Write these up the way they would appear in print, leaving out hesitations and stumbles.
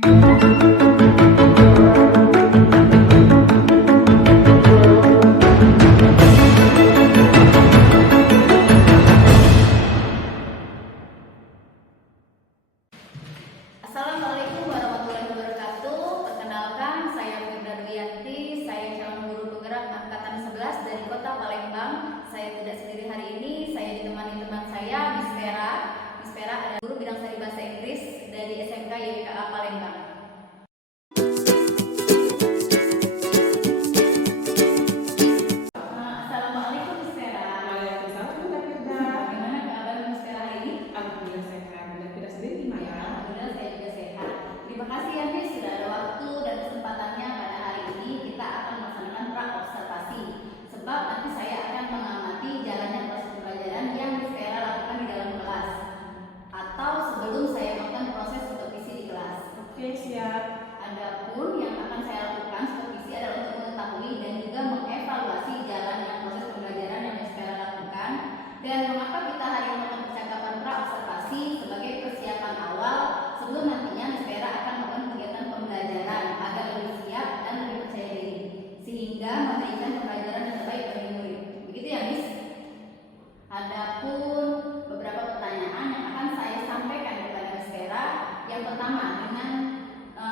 Assalamualaikum warahmatullahi wabarakatuh. Perkenalkan, saya Firda Duyanti, saya calon guru penggerak angkatan 11 dari Kota Palembang. Saya tidak sendiri hari ini, saya ditemani teman saya, Miss Vera. Miss Vera adalah guru bidang studi bahasa Inggris dari SMK YBKA Palembang. Assalamualaikum Miss Vera. Waalaikumsalam Bunda Firda. Bagaimana kabar Miss Vera hari ini? Alhamdulillah sehat. Bunda Firda sendiri gimana? Alhamdulillah saya juga sehat. Terima kasih ya Miss sudah ada waktu dan kesempatannya pada hari ini kita akan melaksanakan pra-observasi. Sebab nanti saya akan mengamati jalannya proses pembelajaran yang Miss Vera lakukan di dalam kelas atau sebelum saya melakukan proses supervisi di kelas. Oke, siap. Adapun yang akan saya lakukan supervisi adalah untuk mengetahui dan juga mengevaluasi jalannya proses pembelajaran yang Miss Vera lakukan dan mengapa kita hari ini melakukan percakapan pra-observasi sebagai persiapan awal sebelum nantinya Miss Vera akan melakukan kegiatan pembelajaran agar lebih siap dan lebih percaya diri sehingga memberikan pembelajaran yang terbaik bagi murid. Begitu ya Miss? Adapun beberapa pertanyaan yang akan saya sampaikan kepada Miss Vera. Yang pertama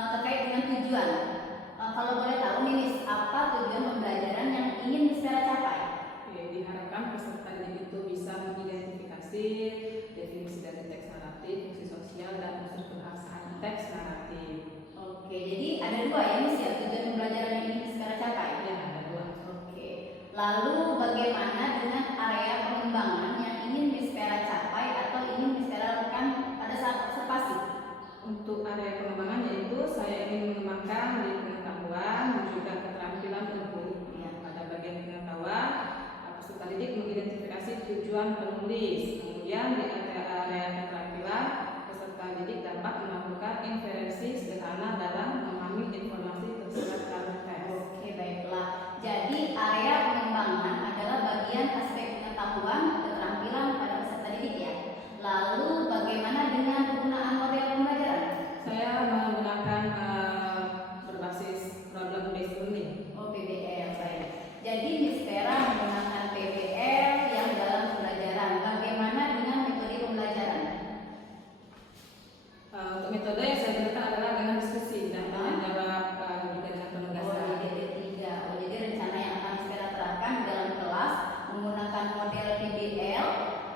terkait dengan tujuan. Kalau boleh tahu nih Miss, apa tujuan pembelajaran yang ingin Miss Vera capai? Oke, diharapkan peserta didik itu bisa mengidentifikasi definisi dari teks naratif, fungsi sosial, dan unsur kebahasaan teks naratif. Oke, jadi ada dua ya Miss ya tujuan pembelajaran yang ingin Miss Vera capai? Ya, ada dua. Oke. Lalu bagaimana dengan area pengembangan yang ingin Miss Vera capai atau ingin Miss Vera lakukan pada saat observasi? Untuk area pengembangan yaitu saya ingin mengembangkan di pengetahuan dan juga keterampilan penulis. Ya. Pada bagian pengetahuan, peserta didik mengidentifikasi tujuan penulis. Kemudian di area keterampilan, peserta didik dapat melakukan inferensi sederhana dalam memahami informasi tersebut dalam teks. Oke, baiklah. Jadi area pengembangan adalah bagian aspek pengetahuan keterampilan pada peserta didik ya. Lalu bagaimana dengan penggunaan model pembelajaran? Saya menggunakan berbasis problem based learning. Oh, PBL, baik. Jadi Miss Vera menggunakan PBL yang dalam pembelajaran. Bagaimana dengan metode pembelajaran? Untuk metode yang saya gunakan adalah dengan diskusi dan tanya jawab juga dengan penugasan. Jadi rencana yang akan Miss Vera terapkan di dalam kelas menggunakan model PBL,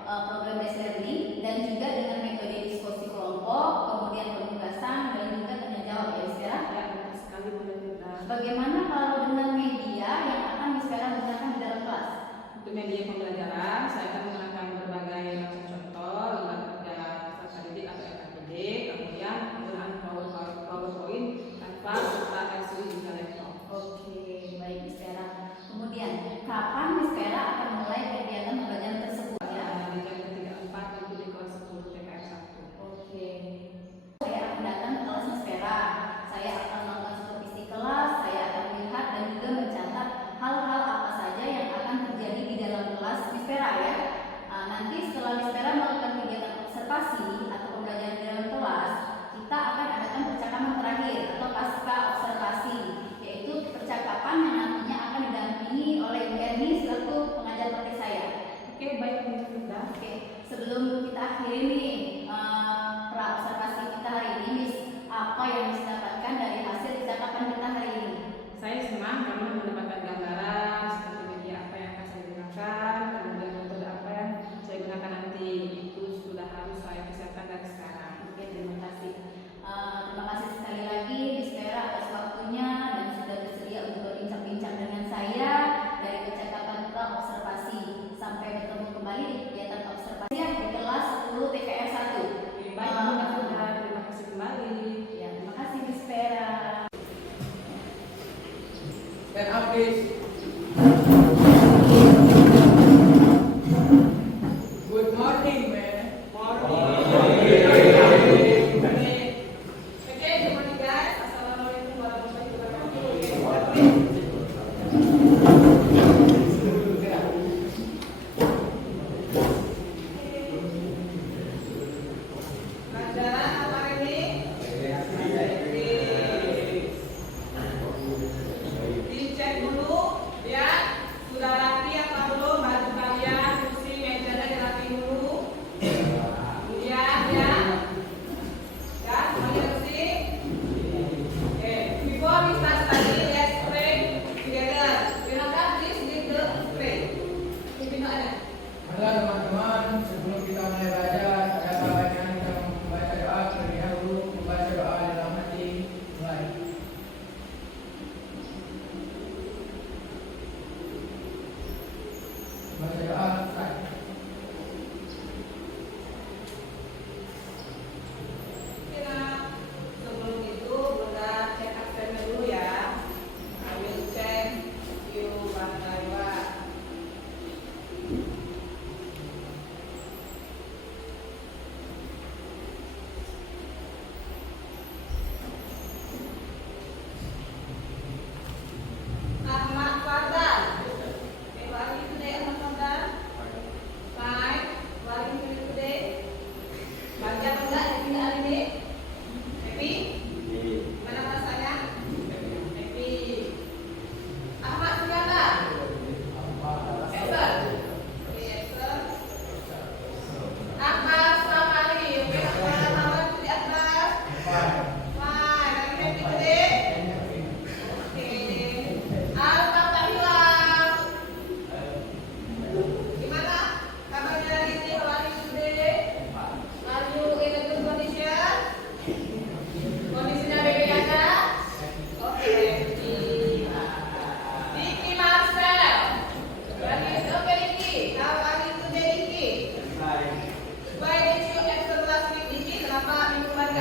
program based learning, dan juga dengan metode diskusi kelompok, kemudian penugasan dan juga tanya jawab ya Miss Vera. Ya, benar sekali Bunda Firda. Bagaimana kalau dengan media yang akan Miss Vera gunakan di dalam kelas? Untuk media pembelajaran, saya akan menggunakan berbagai macam contoh, lembar kerja peserta didik atau LKPD, kemudian penggunaan PowerPoint, Canva, serta LCD hingga laptop. Oke, baik Miss Vera. Kemudian, kapan Miss Vera akan mulai kegiatan pembelajaran tersebut? Ya. Di jam 3.4 nanti di kelas 10 TKR 1. Oke. Saya akan datang ke kelas Miss Vera. Saya akan melakukan supervisi kelas, saya akan melihat dan juga mencatat hal-hal apa saja yang akan terjadi di dalam kelas Miss Vera ya. Nanti setelah Miss Vera melakukan kegiatan observasi atau pembelajaran di dalam kelas, kita akan adakan percakapan terakhir atau pasca observasi, yaitu percakapan yang nantinya akan didampingi oleh Bu Erni selaku pengajar praktik saya. Oke, baik Bunda Firda. Oke, sebelum kita akhiri nih pra-observasi kita hari ini, Miss, apa yang Miss dapatkan dari hasil percakapan kita hari ini? Saya senang karena mendapatkan gambaran seperti media apa yang akan saya gunakan, kemudian metode apa yang saya gunakan nanti. Itu sudah harus saya persiapkan dari sekarang. Oke, terima kasih. Terima kasih sekali lagi Miss Vera atas waktunya dan sudah bersedia untuk berbincang-bincang dengan saya dari percakapan pra-observasi. Sampai bertemu kembali di kegiatan observasi di kelas 10 TKR 1. Baik Bunda Firda, terima kasih kembali. Ya, terima kasih Miss Vera. Stand up, please. Good morning, man. Okay, good morning guys. Assalamualaikum warahmatullahi wabarakatuh. Pelajaran apa ini?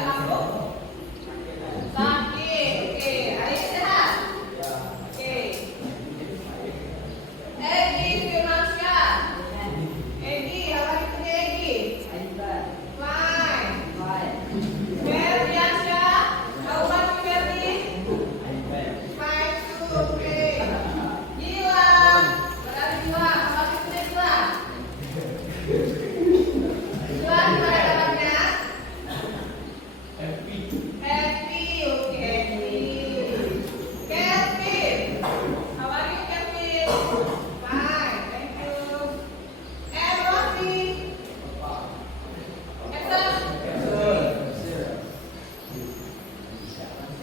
Tidak masuk? Sakit. Oke. Hari ini sehat? Oke. Egi Firmansyah. Egi, how are you today, Egi? Fine. Ferdiansyah, how are you, Ferdi? Fine too. Oke. Gilang, berada Gilang. How are you today, Gilang? Gilang, gimana kabarnya? Happy. Happy, oke, happy. Kevin, how are you, Kevin? Fine, thank you. And Rofi,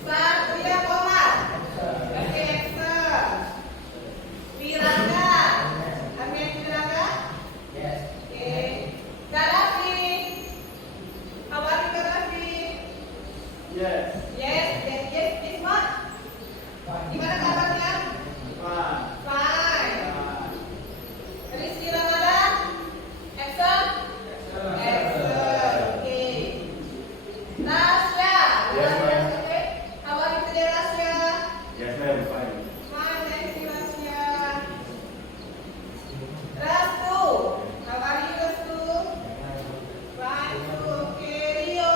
Satria Komar, oke, excellent. Viranga, Amin Viranga, oke. Gaddafi, how are you, Gaddafi? Yes. Yes, this one. Gimana kabarnya? Fine. Fine. Rizky Ramadan? Excellent? Excellent. Okay. Rasya. Yes, ma'am. Okay. How are you today, Rasya? Yes, ma'am. Fine. Fine, thank you, Rasya. Rastu. How are you, Rastu? Fine too. Okay, Rio.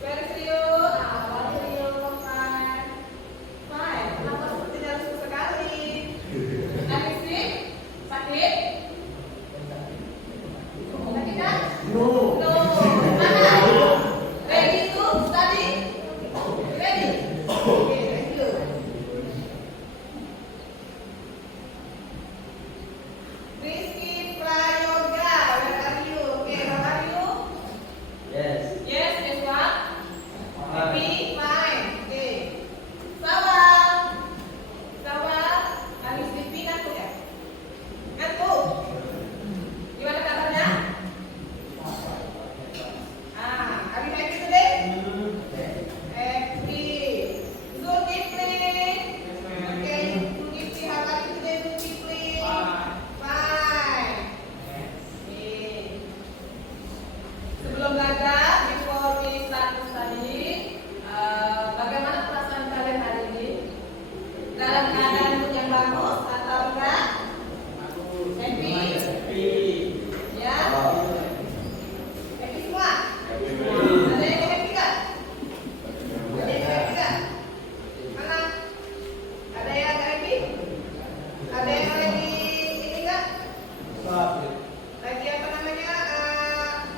Where is Rio? How are you, Rio? Fine. Fine. Kenapa seperti tidak lucu sekali? Sakit sih? Sakit? Sakit kan? No. No. Mana? Ready to study? Ready? Okay, thank you. Rizky Prayoga, where are you? Okay, how are you? Yes. Yes, guess what? Happy? Fine. Okay. Sawal. Sawal. Habis pipi ngantuk ya? Ngantuk? Gimana kabarnya? Are you happy today? Happy. Zulkifli. Okay, Zulkifli, how are you today, Zulkifli? Fine. Okay. Sebelum belajar, before we start to study, bagaimana perasaan kalian hari ini? Dalam keadaan mood yang bagus atau enggak? Happy? Ya? Happy semua? Ada yang happy enggak? Ada yang happy enggak? Mana? Ada yang enggak happy? Ada yang lagi ini enggak? Lagi apa namanya?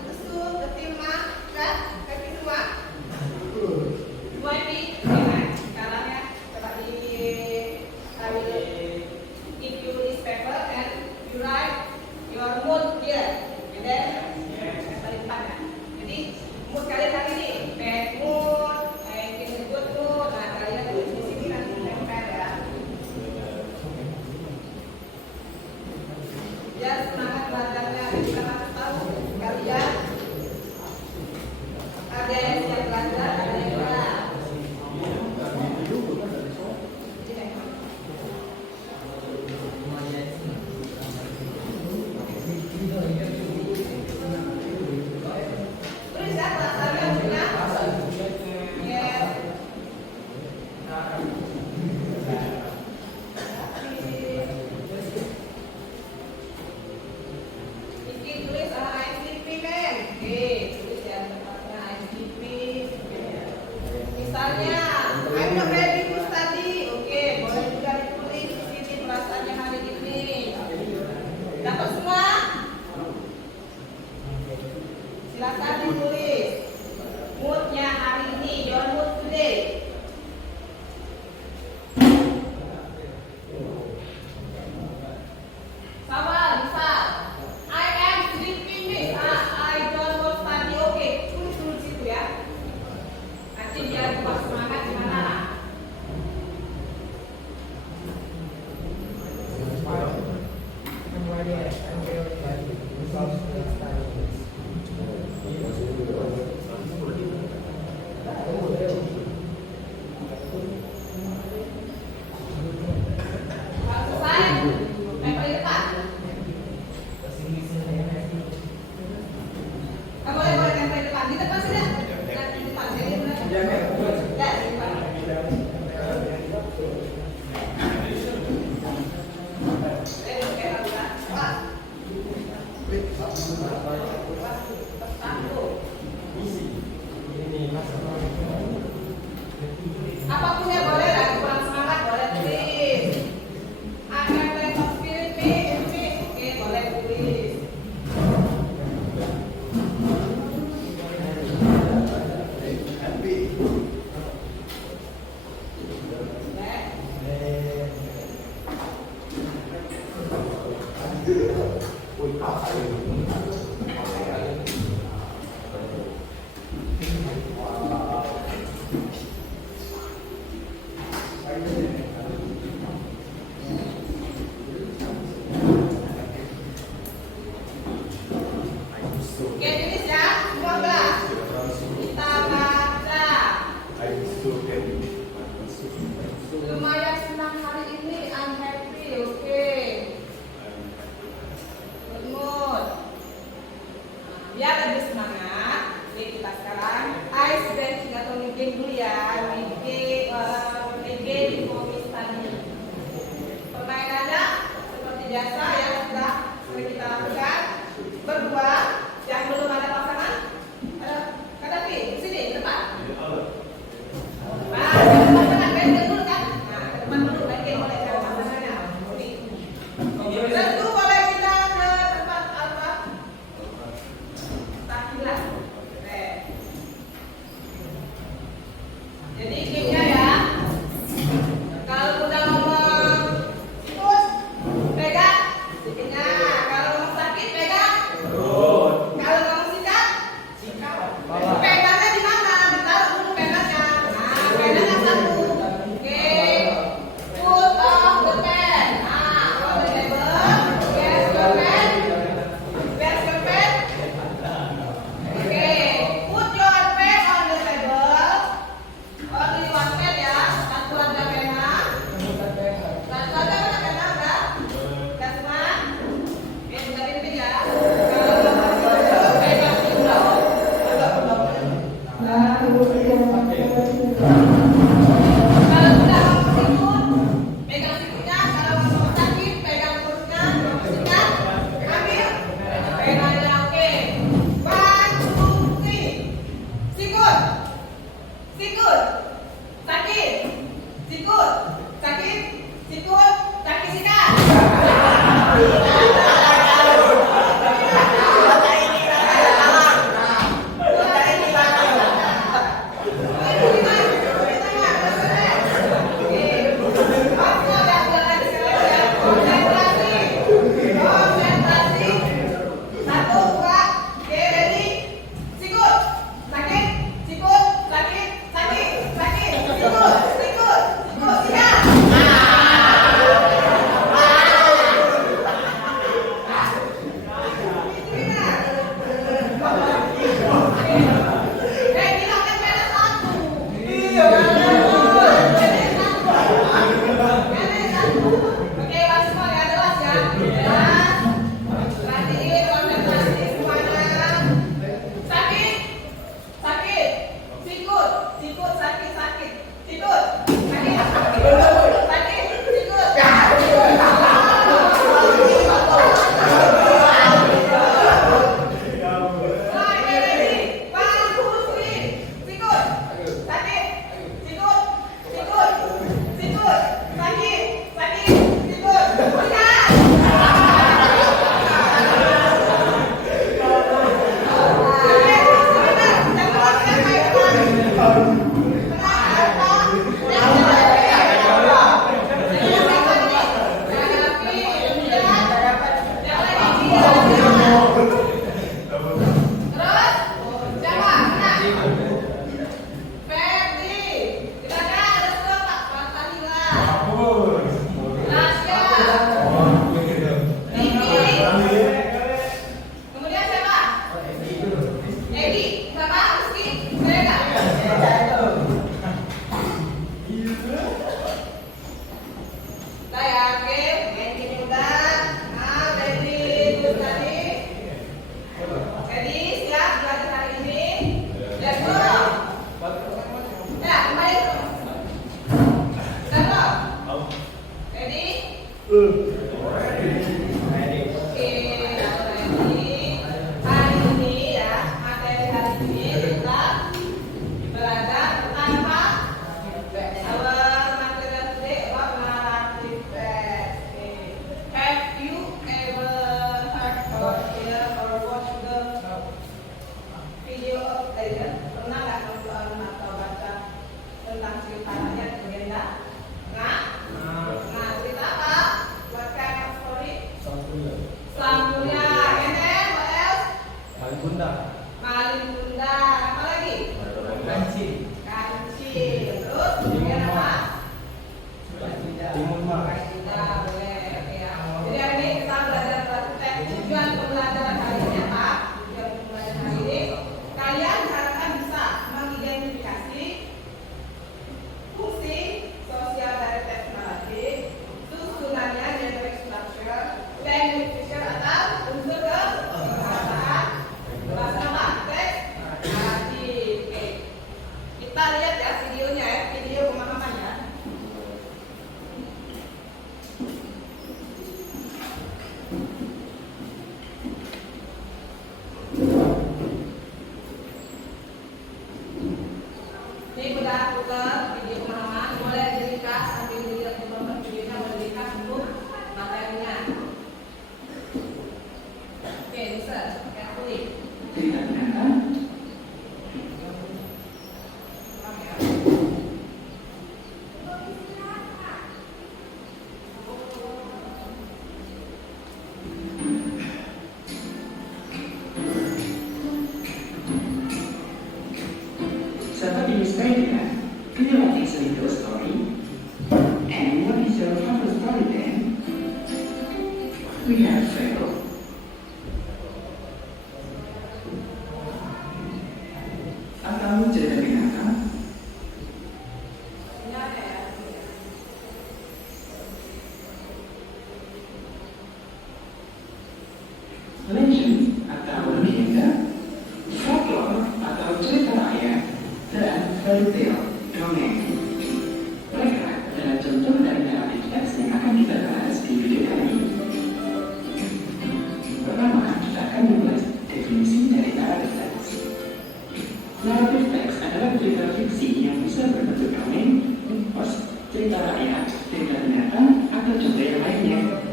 Lesu, ketimah, kan? Happy semua? Semua happy? Oke, sekarang ya, coba I will give you this paper and you write your mood here. And then, paling depan ya. Jadi, mood kalian hari ini, bad mood, good mood, nah kalian tulis di sini nanti tempel ya. Biar semangat belajarnya, kita harus tahu kalian ada yang siap belajar, ada yang enggak. Tulis ya, kelas kalian punya. Yes. Bikin tulis I sleepy man. Oke, tulis ya tempatnya I sleepy. Apapun yang boleh lah, kurang semangat boleh tulis. Akan laptop spirit oke boleh tulis. Oke, tulis ya, 15. Kita baca. Lumayan senang hari ini, I'm happy, oke. Good mood. Biar lebih semangat, jadi kita sekarang ice breaking atau meeting dulu ya, meeting fokus tadi. Permainannya seperti biasa yang sudah sering kita lakukan. Berdua, yang belum ada pasangan, Kadafi, sini depan. Nah, ke depan dulu kan? Nah, ke depan dulu lagi boleh cari pasangannya. Tentu boleh kita ke tempat apa? Tahlilan. Jadi gamenya ya. Kalau udah ngomong sikus, pegang sikitnya. Kalau ngomong sakit, pegang. Kalau ngomong sikat, pegangnya di mana? Ditaruh dulu pegangnya. Nah, pegangnya satu. Oke. Put off the pen. Nah, on the table. Where's your pen? Where's your pen? Oke. Put your pen on the table. Only one pen ya. Satu aja pena. Satu aja mana pena udah? Udah semua? Oke, buka pintu ya. Kalau sudah mau pegang sikutnya. Kalau mau sakit, pegang perutnya. Sikat, ambil. Penanya oke. 1, 2, 3. Sikut, sikut, sakit, sikut, sakit, sikut, sakit, sikat. Ini udah putar video pemahaman, boleh dilihat sambil dilihat teman-teman videonya, boleh dilihat untuk materinya. Oke, bisa carefully. Cerita nyata. Sahabat Inspiria, do you like listening to a story? And what is your favorite story then? We have several. Atau cerita binatang, legend atau legenda, folklore atau cerita rakyat, dan fairy tale dongeng. Mereka adalah contoh dari narrative text yang akan kita bahas di video kali ini. Pertama, kita akan membahas definisi dari narrative text. Narrative text adalah cerita fiksi yang bisa berbentuk dongeng, mitos, cerita rakyat, cerita binatang, atau contoh yang lainnya.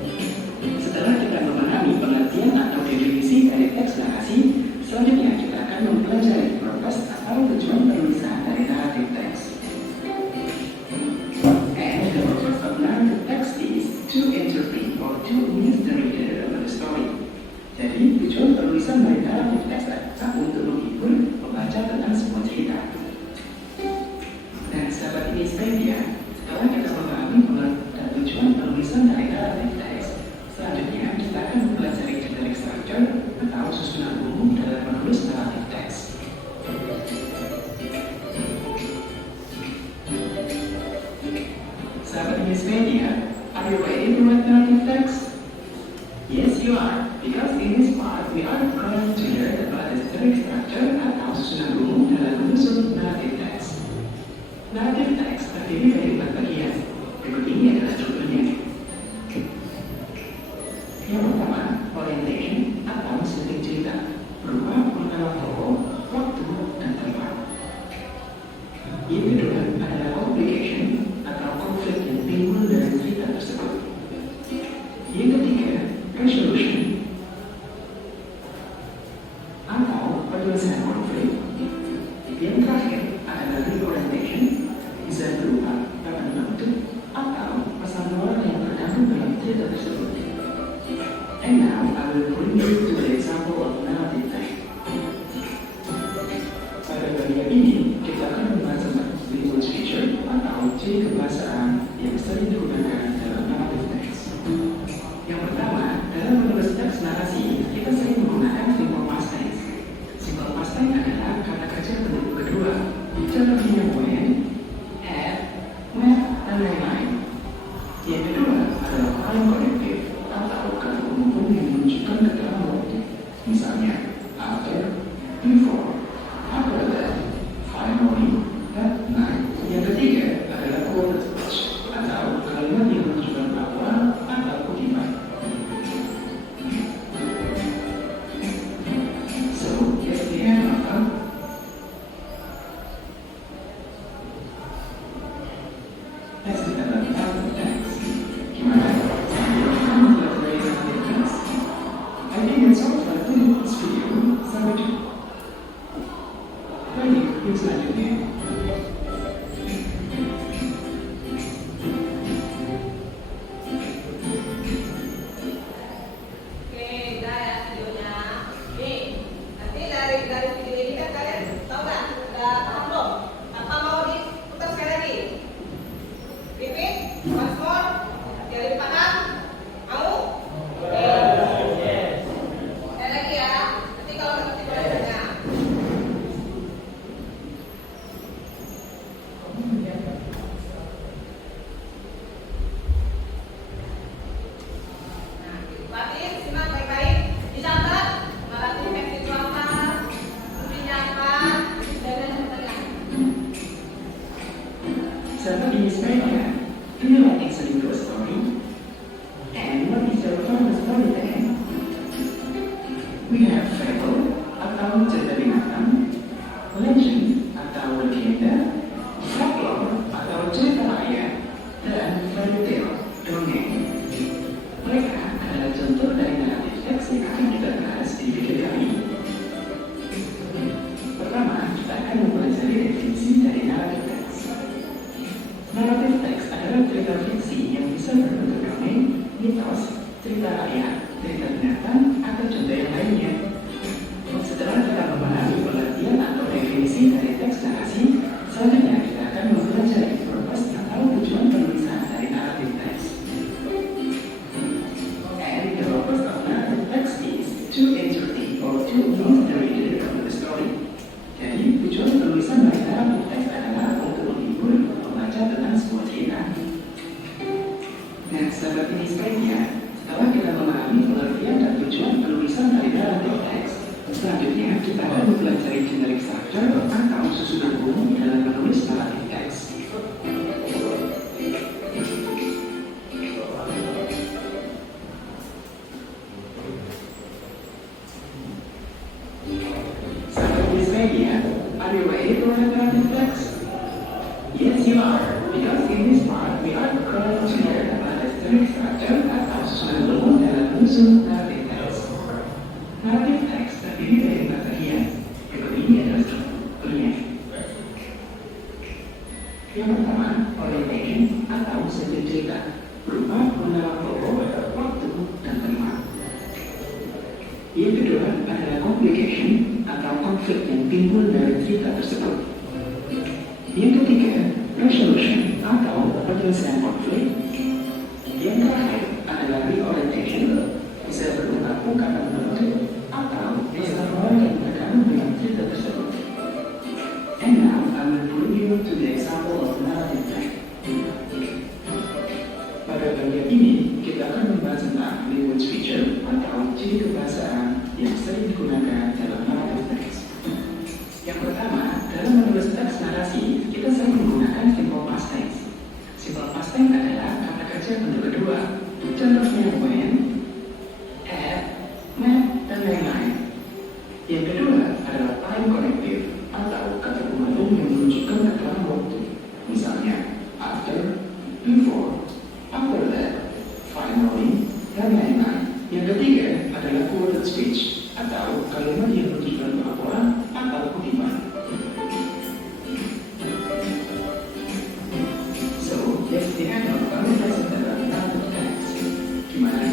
Setelah kita memahami pengertian atau definisi dari teks narasi, selanjutnya kita akan mempelajari proses atau tujuan penulisan dari narrative text. And the purpose of narrative text is to interpret or to amuse the reader of the story. Jadi, tujuan penulisan dari narrative text adalah untuk menghibur pembaca tentang sebuah cerita. Dan sahabat Inspiria, setelah kita memahami pengertian dan tujuan penulisan dari narrative text, selanjutnya kita akan mempelajari generic structure atau susunan umum dalam menulis narrative text. Sahabat Inspiria, are you ready to write narrative text? Yes, you are, because in this part we are going to learn about the generic structure atau susunan umum dalam menyusun narrative text. Narrative text terdiri dari 4 bagian. Berikut ini adalah contohnya. Yang pertama, orientation atau setting cerita, berupa pengetahuan tokoh, waktu, dan tempat. Yang kedua adalah complication atau konflik yang timbul dari cerita tersebut. Yang ketiga, resolution atau penyelesaian konflik. Yang terakhir adalah reorientation, bisa berupa papan bentuk atau pesan moral yang terkandung dalam cerita tersebut. And now I will bring you to the example of narrative text. Pada bagian ini, kita akan membahas tentang language feature atau ciri kebahasaan yang sering digunakan dalam narrative text. Yang pertama, dalam menulis teks narasi, kita sering menggunakan simple past tense. Simple past tense adalah kata kerja bentuk kedua. Contohnya when, at, when, dan lain-lain. Yang kedua adalah time connective atau kata umum yang menunjukkan keterangan waktu. Misalnya, after, before, after that, finally, at night. Yang ketiga adalah quoted speech atau kalimat yang menunjukkan awal atau kutipan. So, here's the end of that. Let's look at the narrative text. Gimana? Kamu telah mulai narrative text? I think it's all for this video. Sampai jumpa. Baik, yang selanjutnya. Oke, udah ya videonya. Nih, nanti dari video ini kan kalian tahu nggak? Udah paham belum? Apa mau diputar sekali lagi? Repeat, once more. Biar lebih paham. Mau? Oke. Sekali lagi ya. Nanti kalau ngerti boleh tanya. rakyat, cerita binatang, atau contoh yang lainnya. Setelah kita memahami pengertian atau definisi dari teks narasi, selanjutnya kita akan mempelajari purpose atau tujuan penulisan dari narrative text. And the purpose of narrative text is to entertain or to inform the reader of the story. Jadi, tujuan penulisan dari narrative text adalah untuk menghibur pembaca tentang sebuah cerita. Nah, sahabat ini sekalian, setelah kita memahami pengertian dan tujuan penulisan dari narrative text, selanjutnya kita akan mempelajari generic structure atau susunan umum dalam menulis narrative text. Sahabat ini sekalian, are you ready to write narrative text? Yes, you are, because in this part we are going to learn about the generic structure atau susunan umum dalam menyusun narrative text. Narrative text terdiri dari bagian. Berikut ini adalah strukturnya. Yang pertama, orientation atau subjek cerita, berupa pengenalan tokoh, waktu, dan tema. Yang kedua adalah complication atau konflik yang timbul dari cerita tersebut. Yang ketiga, resolution atau penyelesaian konflik. Yang terakhir adalah reorientation, bisa berupa ungkapan penutup atau pesan moral yang terkandung dengan cerita tersebut. And now I will bring you to the example of narrative text. Pada bagian ini, kita akan membahas tentang language feature atau ciri kebahasaan yang sering digunakan dalam narrative text. Yang pertama, dalam menulis teks narasi, kita sering menggunakan simple past tense. Simple past tense adalah kata kerja bentuk kedua. Contohnya when, at, met, dan lain-lain. Yang kedua adalah time connective atau kata penghubung yang menunjukkan keterangan waktu. Misalnya, after, before, after that, finally, dan lain-lain. Yang ketiga adalah quoted speech atau kalimat yang menunjukkan pelaporan atau kutipan. So, that's the end of our lesson dalam narrative text. Gimana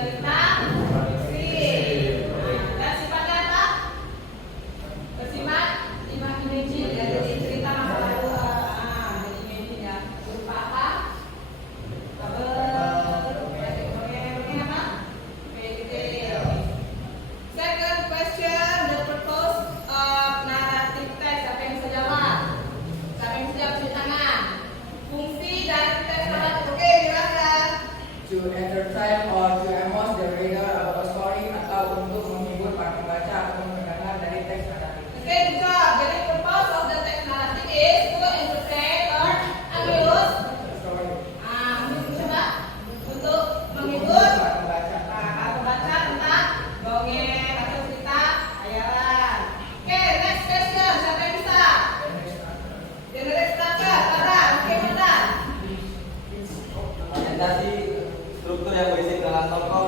cerita, fiksi. Dan sifatnya apa? Bersifat imajinasi, ya. Jadi cerita masa lalu, jadi imajinasi ya. Berupa apa? Second question, the purpose of narrative text. Siapa yang bisa jawab? Siapa yang bisa jawab, cuci tangan. Fungsi dari teks narratif. Oke, silakan. To entertain or to amuse the reader about a story atau untuk menghibur para pembaca atau pendengar dari teks naratif. Oke, good job. Jadi purpose of the text narrative is to entertain or amuse. Story. Coba untuk menghibur Para pembaca. para pembaca tentang dongeng atau cerita khayalan. Oke, next question. Siapa yang bisa? Generate structure. Tara, oke, Tara. Orientasi struktur yang berisik dalam tokoh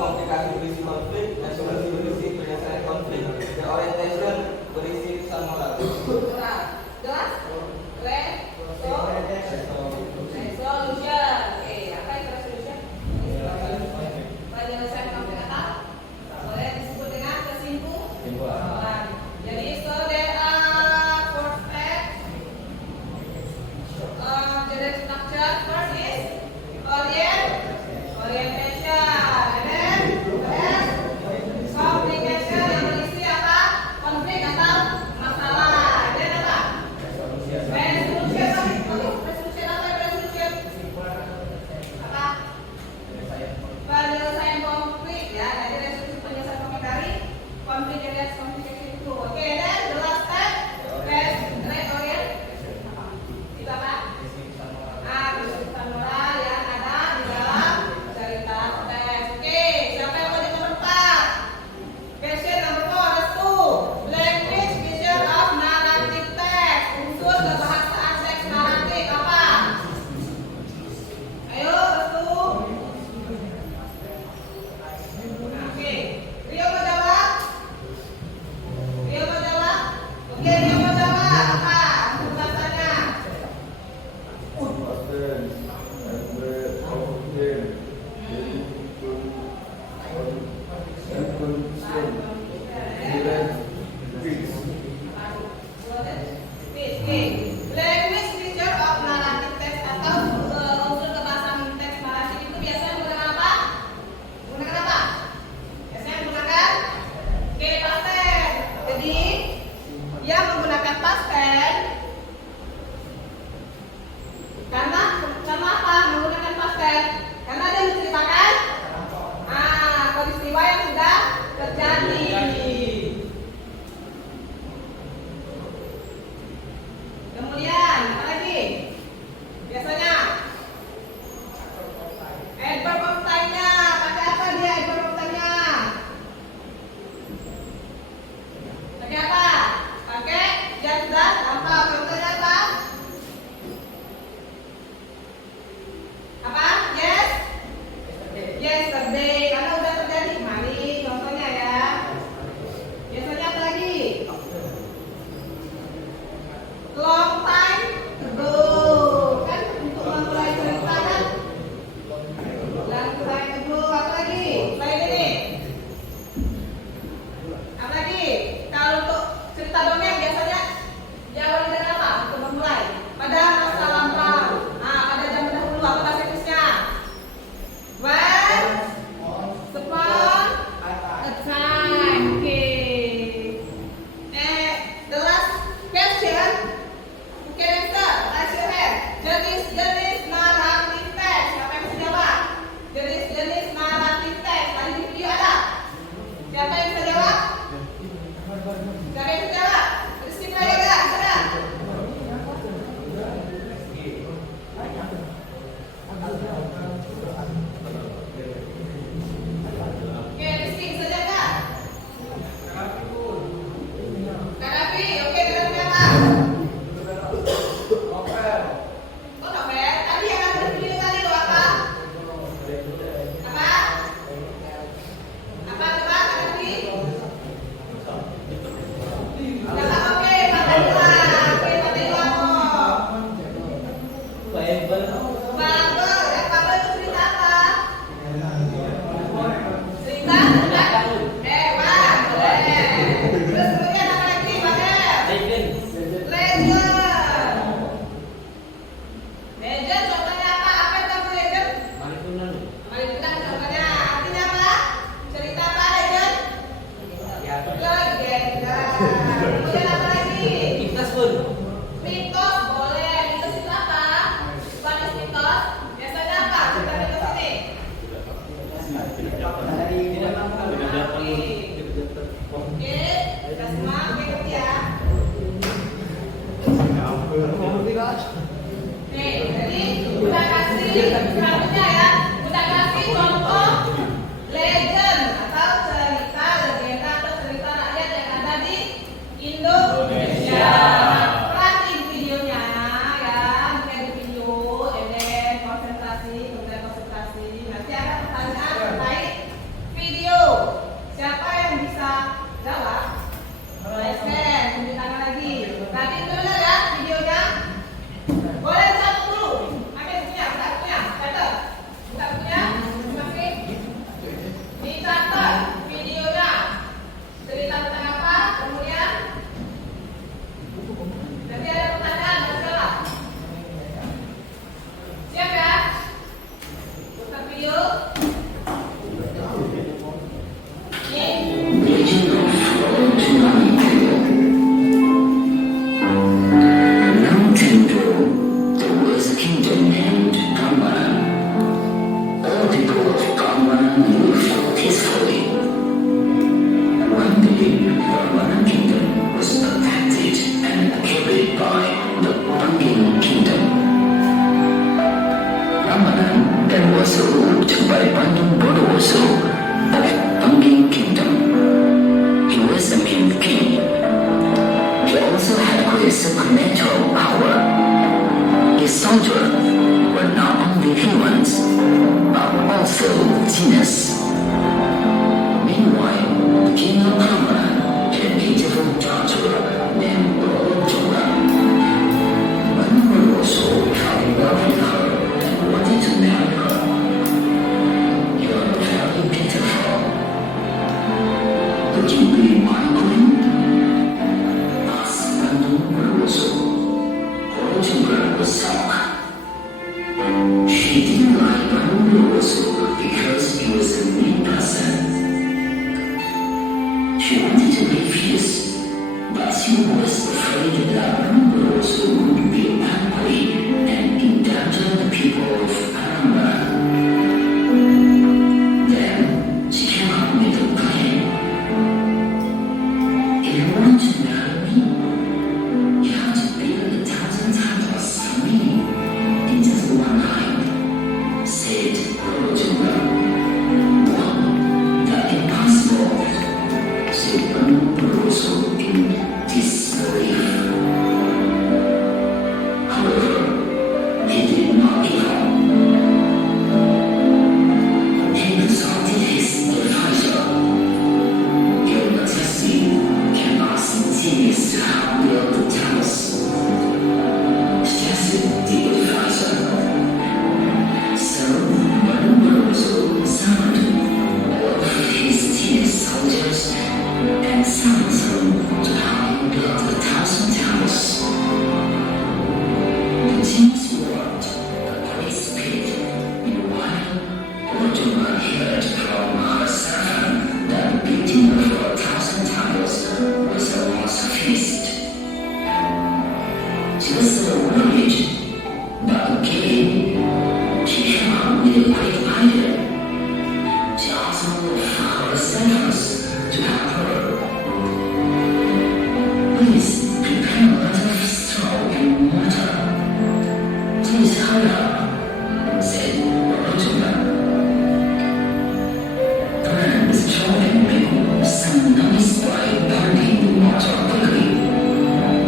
control and make some noise by pumping the water quickly.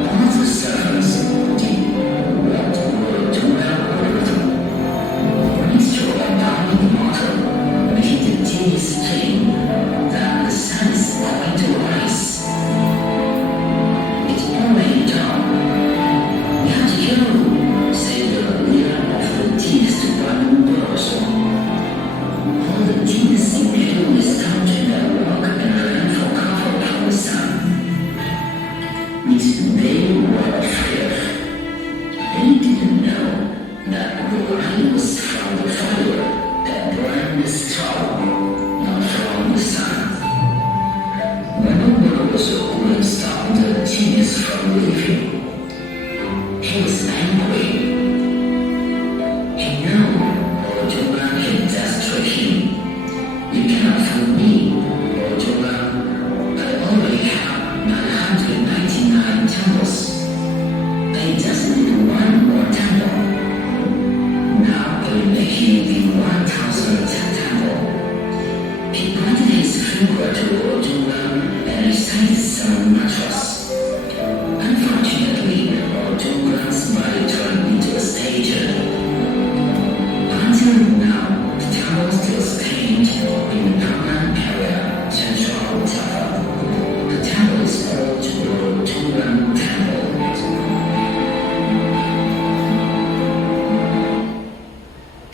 All the servants did what were told them. Minister down the water made the genius claim that the sun is going to rise. It's already dawn. We have to go, said the leader of the genius to Brandon Burrows. All the genius in Peru is come to their work and ran for cover from the sun. Which they were afraid of. They didn't know that the rain was from the fire that burned the straw, not from the sun. When the world couldn't stop the genius from leaving, he was angry. He knew Ojoban had destroyed him. You cannot fool me, Ojoban. I already have 999 temples. I just need one more temple. Now I will make you the 1000th temple. He pointed his finger to Ojoban and recited some mantras. Unfortunately, Ojoban's body turned into a statue. Until now, the temple still stands in the Praman area, central Java. The temple is called Ojoban Temple.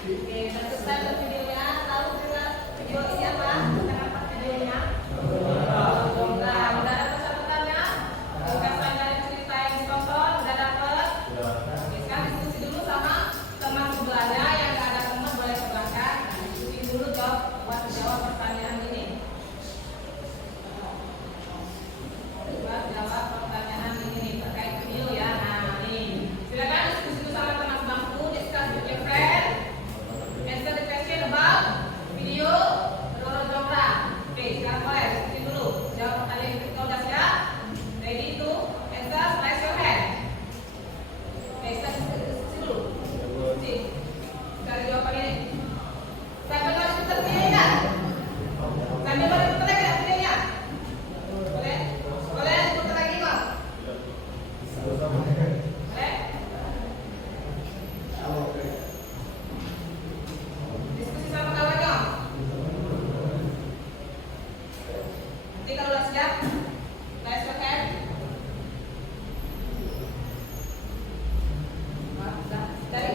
Oke, selesai untuk videonya. Tahu juga video siapa? Kenapa videonya? Nah, udah dapat catatannya? Ringkasan dari cerita yang ditonton udah dapat? Oke, sekarang diskusi dulu sama teman sebelahnya. Yang nggak ada teman boleh sebutkan. Diskusi dulu jawab pertanyaan ini. Jawab pertanyaan ini nih, terkait video ya. Nah, nih. Silakan diskusi dulu sama teman sebangku. Discuss with your friend. Answer the question about video Roro Jonggra. Oke, sekarang boleh diskusi dulu. Jawab pertanyaan yang kita udah siap. Ready to answer? Raise your hand. Oke, kita diskusi dulu. Diskusi. Cari jawaban ini. Sampai mau diputar videonya? Sampai mau diputar lagi nggak videonya? Boleh? Boleh diputar lagi kok? Boleh? Diskusi sama kawannya. Nanti kalau udah siap, raise your hand. Dari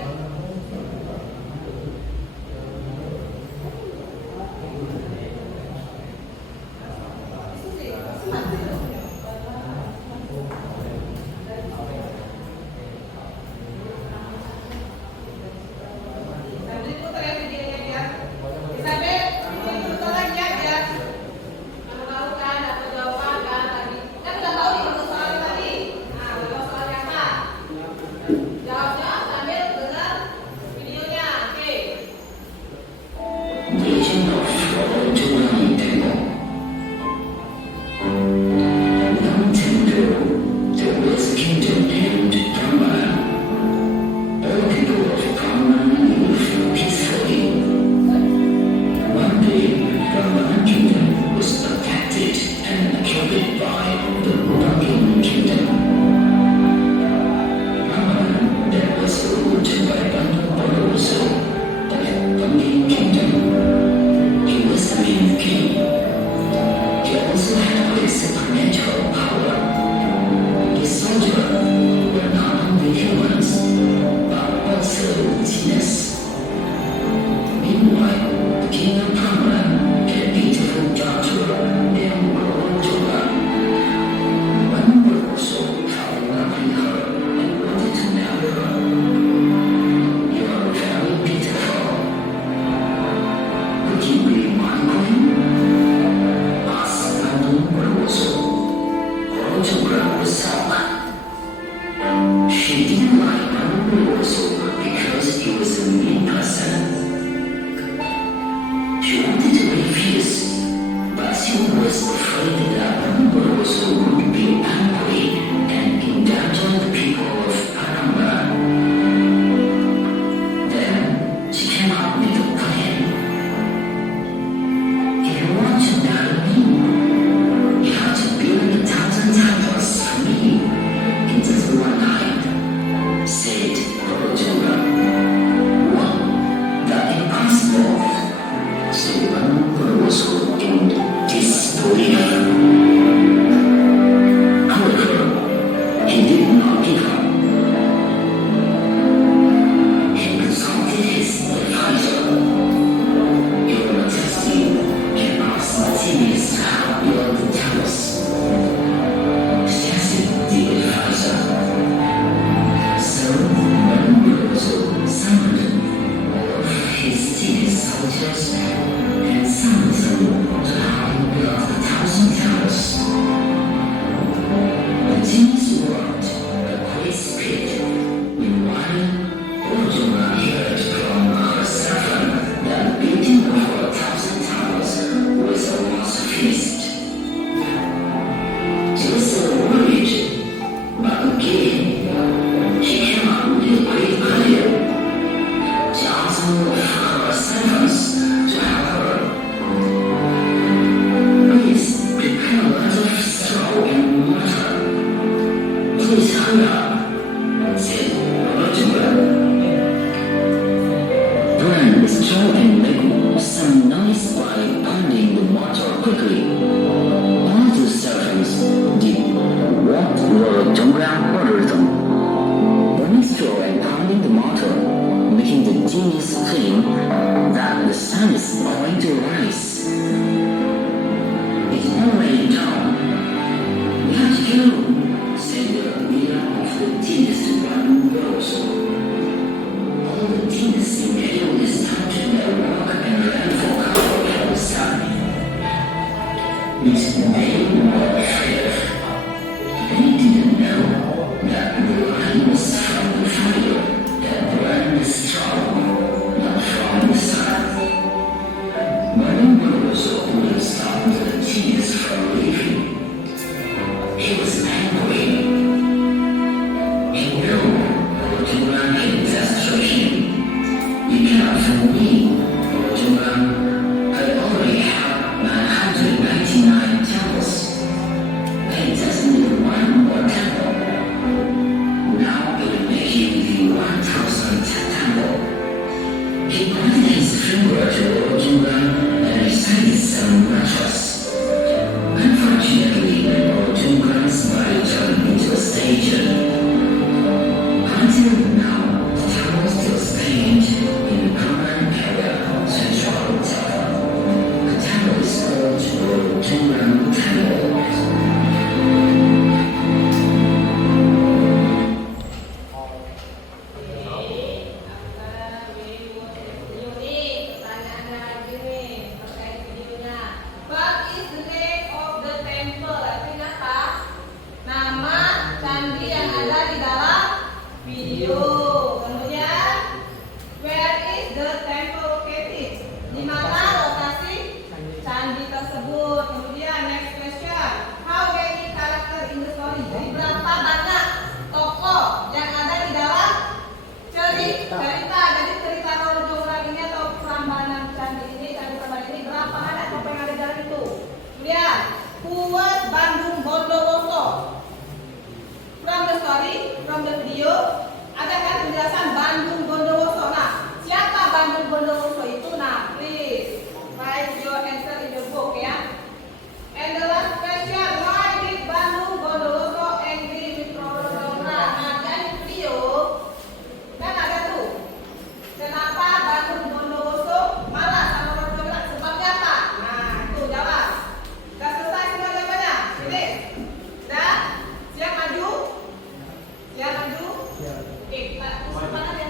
diskusi. Sambil diputar ya videonya dia. Sampai video diputar lagi ya dia. Kamu tahu kan apa jawaban kan tadi? Kan udah tahu nih untuk soalnya tadi. Nah, udah tahu soalnya apa? Jawabnya sambil dengar videonya. Oke. Legend of Ojoban Temple. Long time ago, there was a kingdom named Praman. All people of Praman lived peacefully. One day, Praman kingdom was attacked and killed by the Bangin kingdom. Praman that was ruled by Bandung Bondowoso of Bangin kingdom. He was the main king. He also had a supernatural power. His soldiers were not only humans, but also genius. Meanwhile, the king of Praman had a beautiful daughter named Ojoban. One would also fell in love with her and wanted to marry her. You are very beautiful. Would you be my queen? Asked Bandung Bondowoso. Ojoban was shocked. She didn't like Bandung Bondowoso because he was a mean person. She wanted to refuse, but she was afraid that Bandung Bondowoso would be angry and endanger the people of Anambra. Then she came up with a plan. If you want to marry quickly. All the servants did what Lord Zhongrang ordered them. Burning straw and pounding the mortar, making the genius feeling that the sun is going to rise. It's already dawn. We have to go, said the leader of the genius to Bamboo Rose. All the genius in Halo started their work and ran for cover from the sun. It's they were afraid. They didn't know that the light was from the fire that burned the straw, not from the sun. Bamboo Rose wouldn't stop the genius from leaving. He was angry. He knew Lord Zhongrang can destroy him. You cannot fool me, Lord Zhongrang. I already have 999 temples. I just need one more temple. Now I will make you the 1000th temple. He pointed his finger to Lord Zhongrang and recited some mantras. Unfortunately, Lord Zhongrang's body turned into a stage. Until now, the temple still stands in the common area central Java. The temple is called Lord Zhongrang Temple. Pertanyaannya lagi nih terkait videonya. What is the name of the temple? Artinya apa? Nama candi yang ada di dalam video. Kemudian, where is the temple located? Di mana lokasi candi tersebut? Kemudian, next question. How many character in the story? Jadi berapa banyak tokoh yang ada di dalam cerita? Jadi cerita Lord Zhongrang ini atau Prambanan candi ini, candi Prambanan ini berapa banyak tokoh yang ada di dalam itu? Kemudian, who was Bandung Bondowoso? From the story, from the video, ada kan penjelasan Bandung Bondowoso. Nah, siapa Bandung Bondowoso itu? Nah, please write your answer in your book ya. And the last question, why did Bandung Bondowoso angry with Lord Zhongrang? Nah, dari video kan ada tuh. Kenapa Bandung Bondowoso marah sama Lord Zhongrang? Sebabnya apa? Nah, itu jawab. Sudah selesai semua jawabannya? Ini. Sudah? Siap maju? Siap maju? Oke, Pak, kesempatan ya.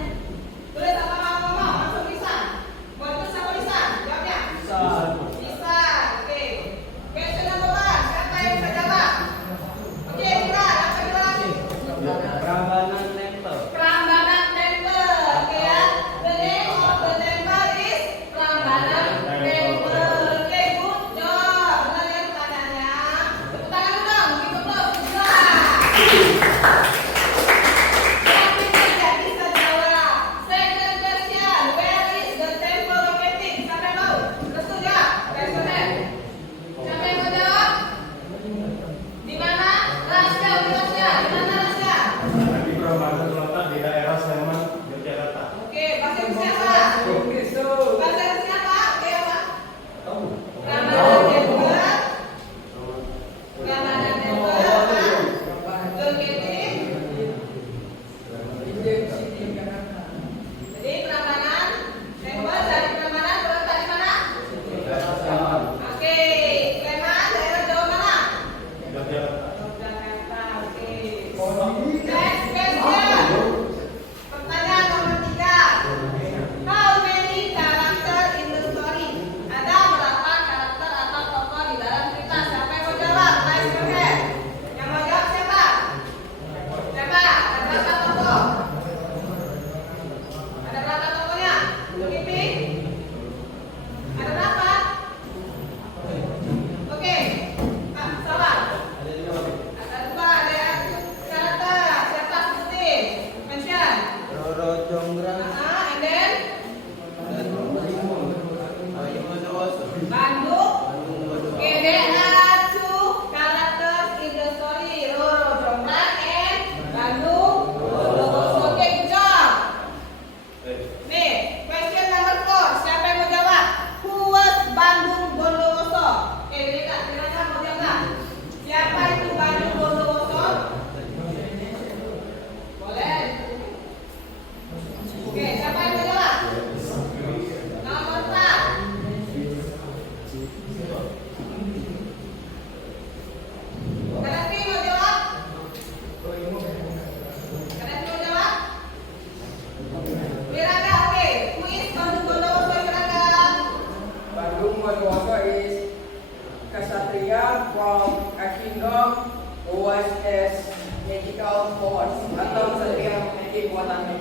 from a kingdom was his magical force atau setiap magic buatannya.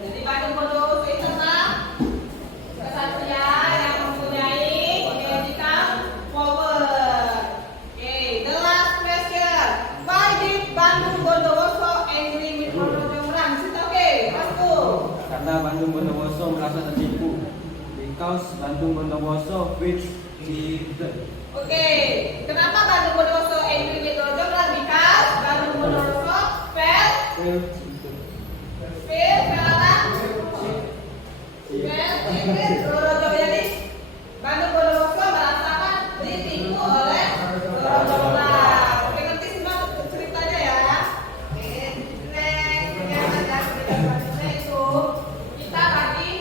Jadi Bandung Bondowoso itu adalah kesatria yang mempunyai magical power. Okay, the last question. Why did Bandung Bondowoso angry with Roro Jonggrang? Is it okay? Let's go. Karena Bandung Bondowoso merasa tertipu. Because Bandung Bondowoso which he Oke, kenapa Bandung Bondowoso angry with Roro Jonggrang? Because Bandung Bondowoso felt apa? Roro Jonggrang. Jadi Bandung Bondowoso merasakan ditipu oleh Roro Jonggrang. Oke, ngerti semua ceritanya ya. Oke, next yang ada cerita selanjutnya itu kita bagi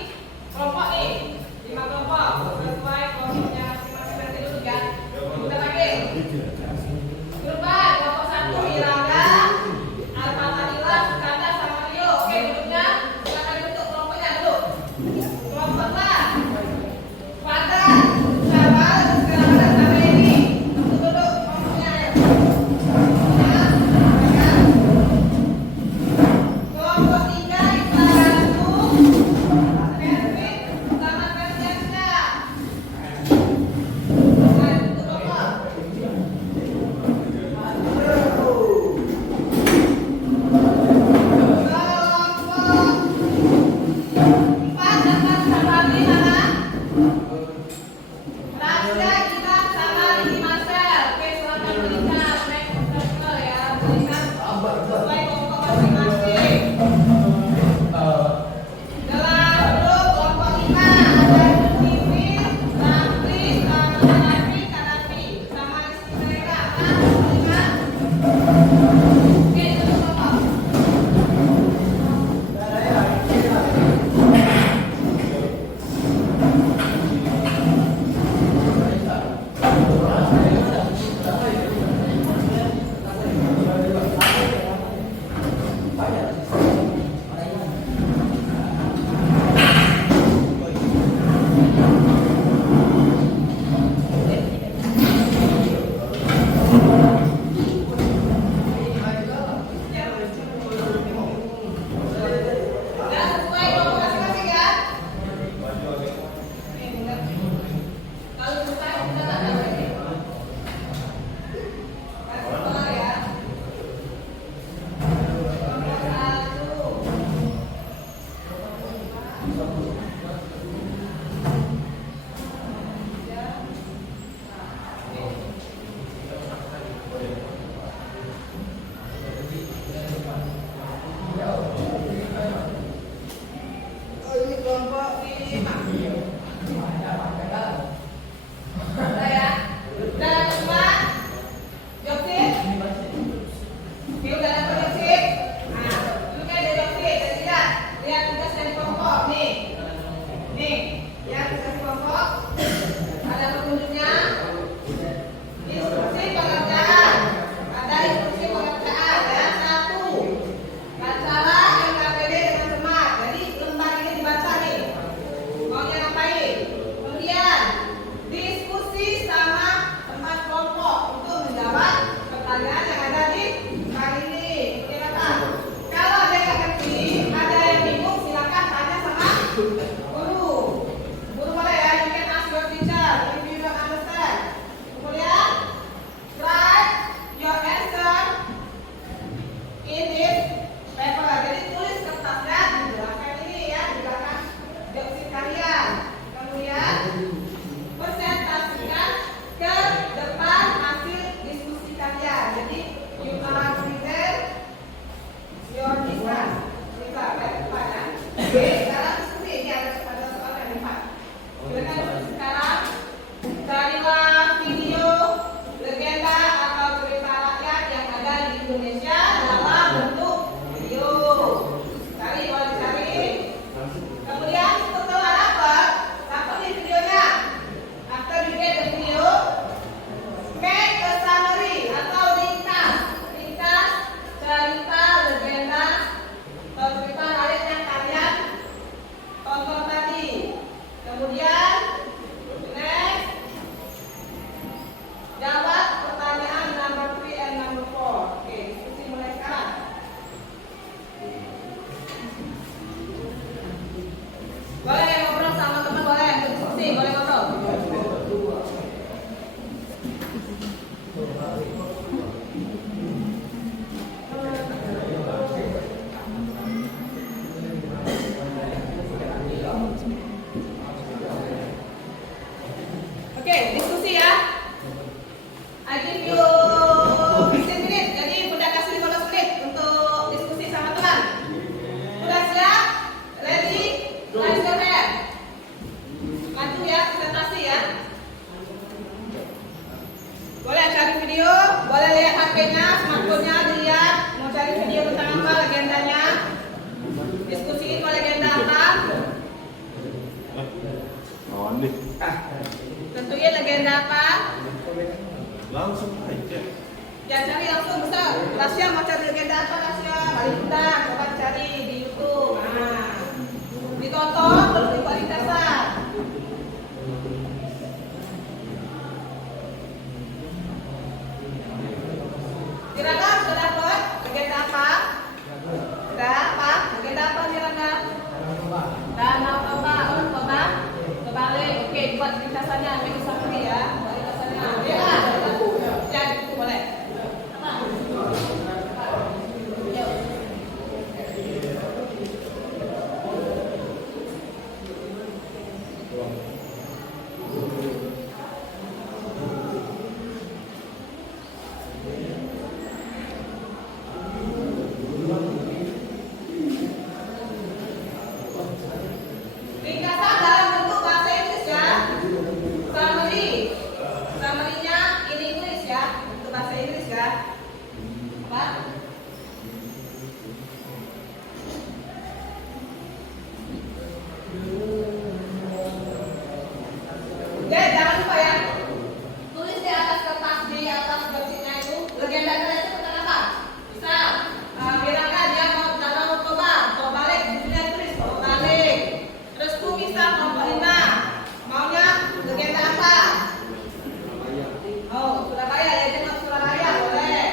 kelompok nih 5 kelompok sesuai kelompoknya masing-masing. Berarti dulu ya. Kita boleh lihat HP-nya, smartphone-nya dilihat. Mau cari video tentang apa legendanya? Diskusiin mau legenda apa? Tentuin legenda apa? Langsung aja. Ya cari langsung bisa. Rasya mau cari legenda apa Rasya? Balik undang, coba cari di YouTube. Nah, ditonton terus dikualitasan. Kira-kira sudah dapat legenda apa? Sudah apa? Legenda apa kira-kira? Danau Toba, Toba, kebalik. Oke, buat ringkasannya, ambil summary ya. Buat ringkasannya. Ya, ya, itu boleh. Ringkasan dalam bentuk bahasa Inggris ya. Summary. Summary-nya in English ya. Bentuk bahasa Inggris ya. Apa? Ya, jangan lupa ya. Tulis di atas kertas, di atas website-nya itu legenda kalian itu tentang apa? Bisa. Kira-kira dia mau Danau Toba, Toba balik, judulnya tulis Toba balik. Terus bisa kelompok 5. Maunya legenda apa? Oh, Surabaya, legend of Surabaya boleh.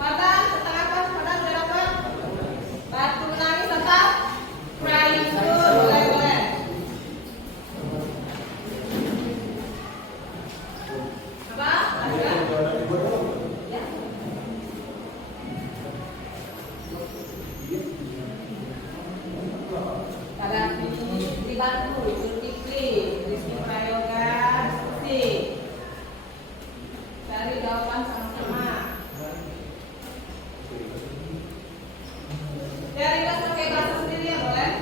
Padang tentang apa? Padang udah dapat? Batu menangis apa? Crying School, boleh boleh. Apa? Ada? Ya. Pada di Batu, Zulkifli, Rizky Prayoga, diskusi. Cari jawaban sama-sama. Cari kelas pakai bahasa sendiri ya boleh?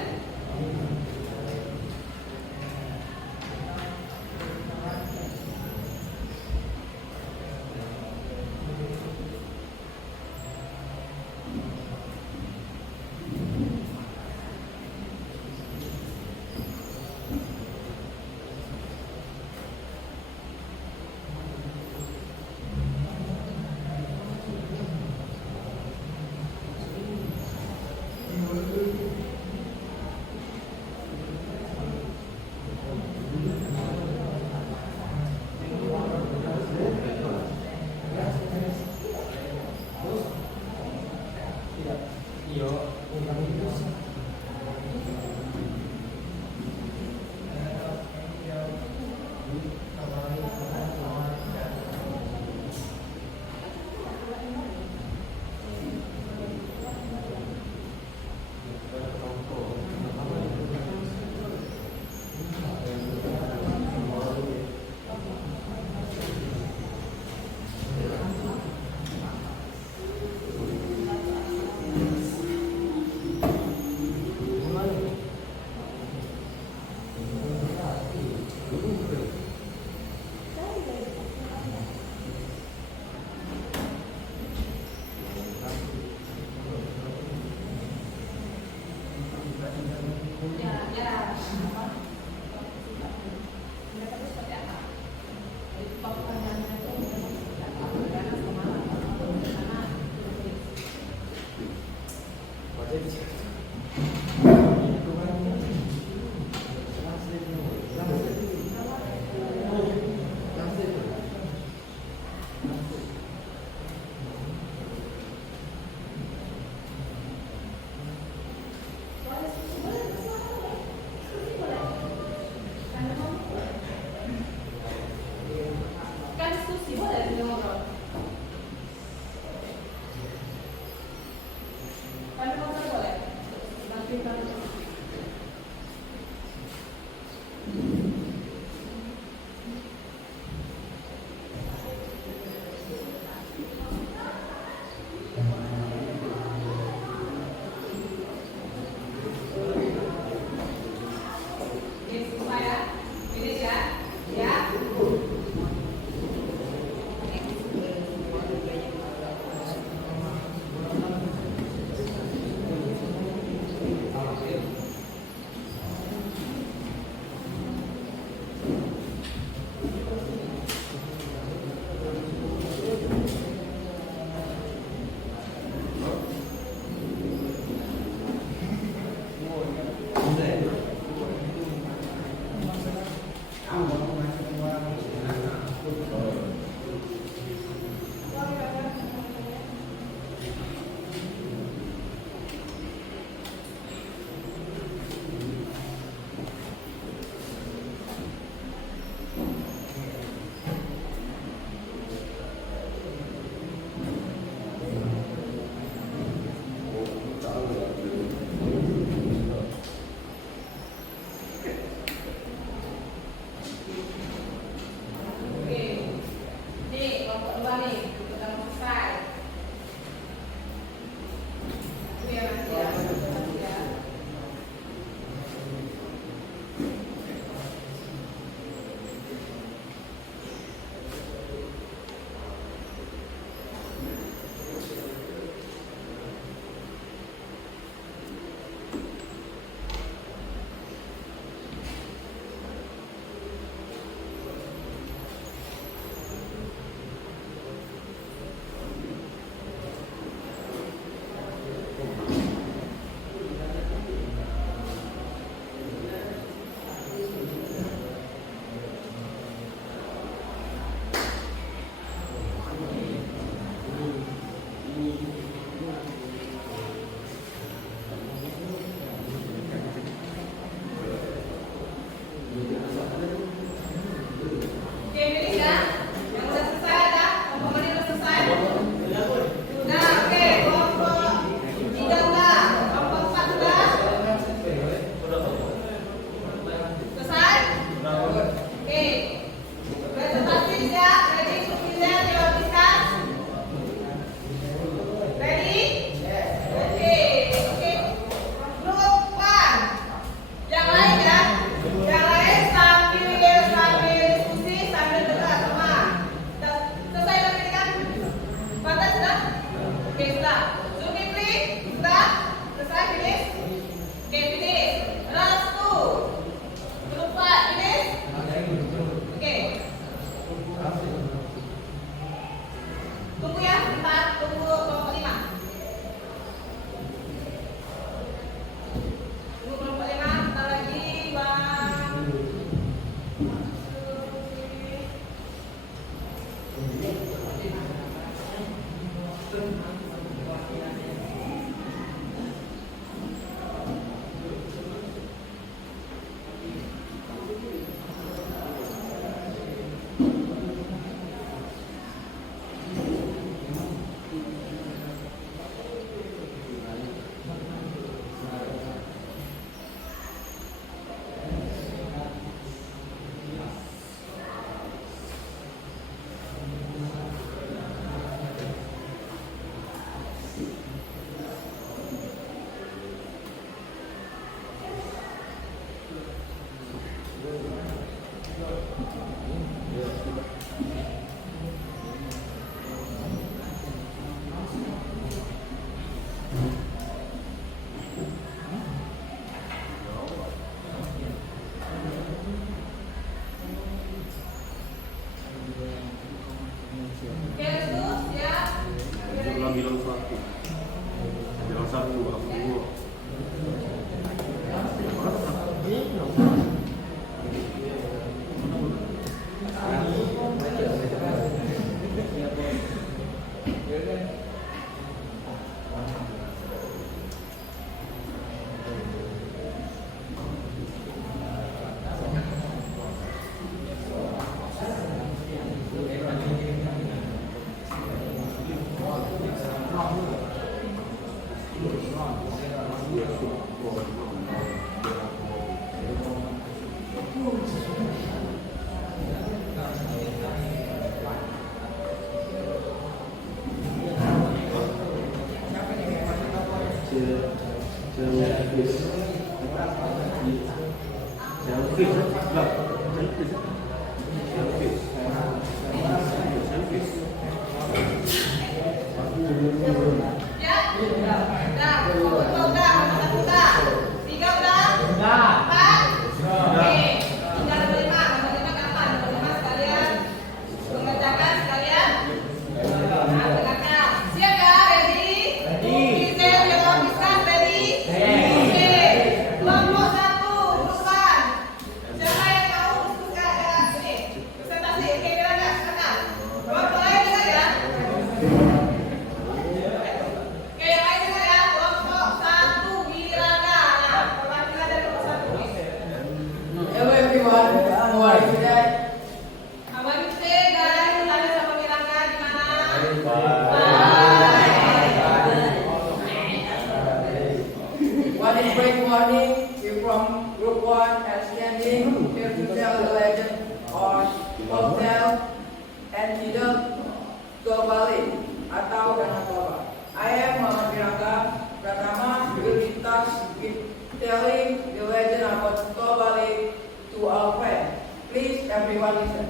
Tobali atau Danau Toba. I am Muhammad Piraka. Pratama will be touched with telling the legend about Tobali to our friend. Please everyone listen.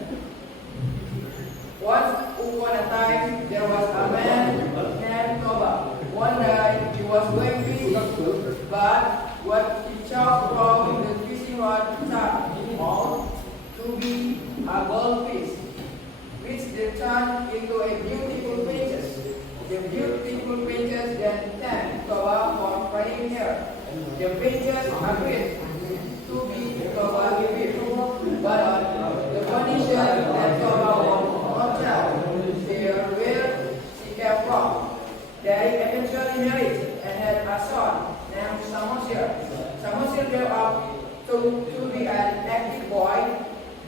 Once upon a time there was a man named Toba. One day he was going fishing, but what he caught from the fishing rod turned out to be a goldfish, which they turned into a beautiful princess. The beautiful princess then thanked Toba for playing her. The princess agreed to be Toba's wife, but on the condition that Toba was not tell her where she came from. They eventually married and had a son named Samosir. Samosir grew up to be an active boy,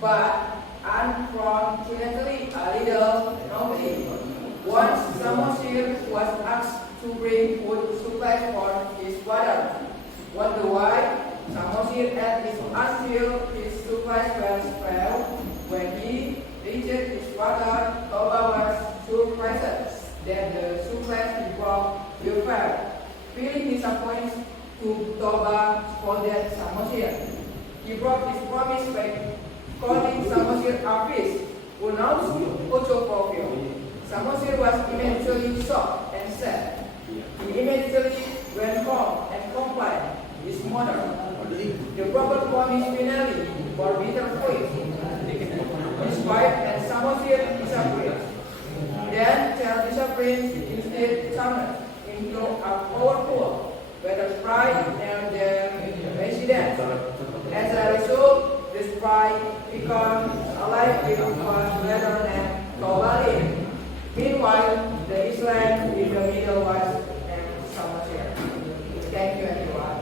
but unfortunately a little naughty. Once Samosir was asked to bring food supplies for his father. Wonder why? Samosir ate his until his supplies were spoiled. When he reached his father, Toba was surprised that the supplies he brought were failed. Feeling disappointed, Toba scolded Samosir. He broke his promise by calling Samosir a fish, pronounced Ochopopio. Samosir was immensely shocked and sad. He immediately went home and complained his mother. The broken promise finally for bitter fruit. His wife and Samosir disappeared. Then their disappearance instead turned into a powerful weather sprite near their residence. As a result, the sprite became alive with much weather than Tobali. Meanwhile, the island in the middle was named Samosir. Thank you everyone.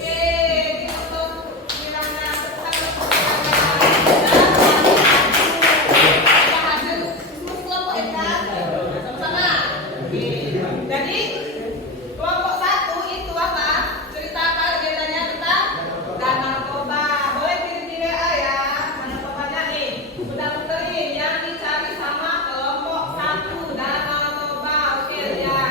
Yeay, untuk kiranya hasil kelompok kita sama-sama. Jadi kelompok satu itu apa? Cerita apa legendanya tentang Danau Toba. Boleh diri-diri ya. Mana Tobanya nih? Sudah muterin yang dicari sama kelompok satu Danau Toba. Oke ya.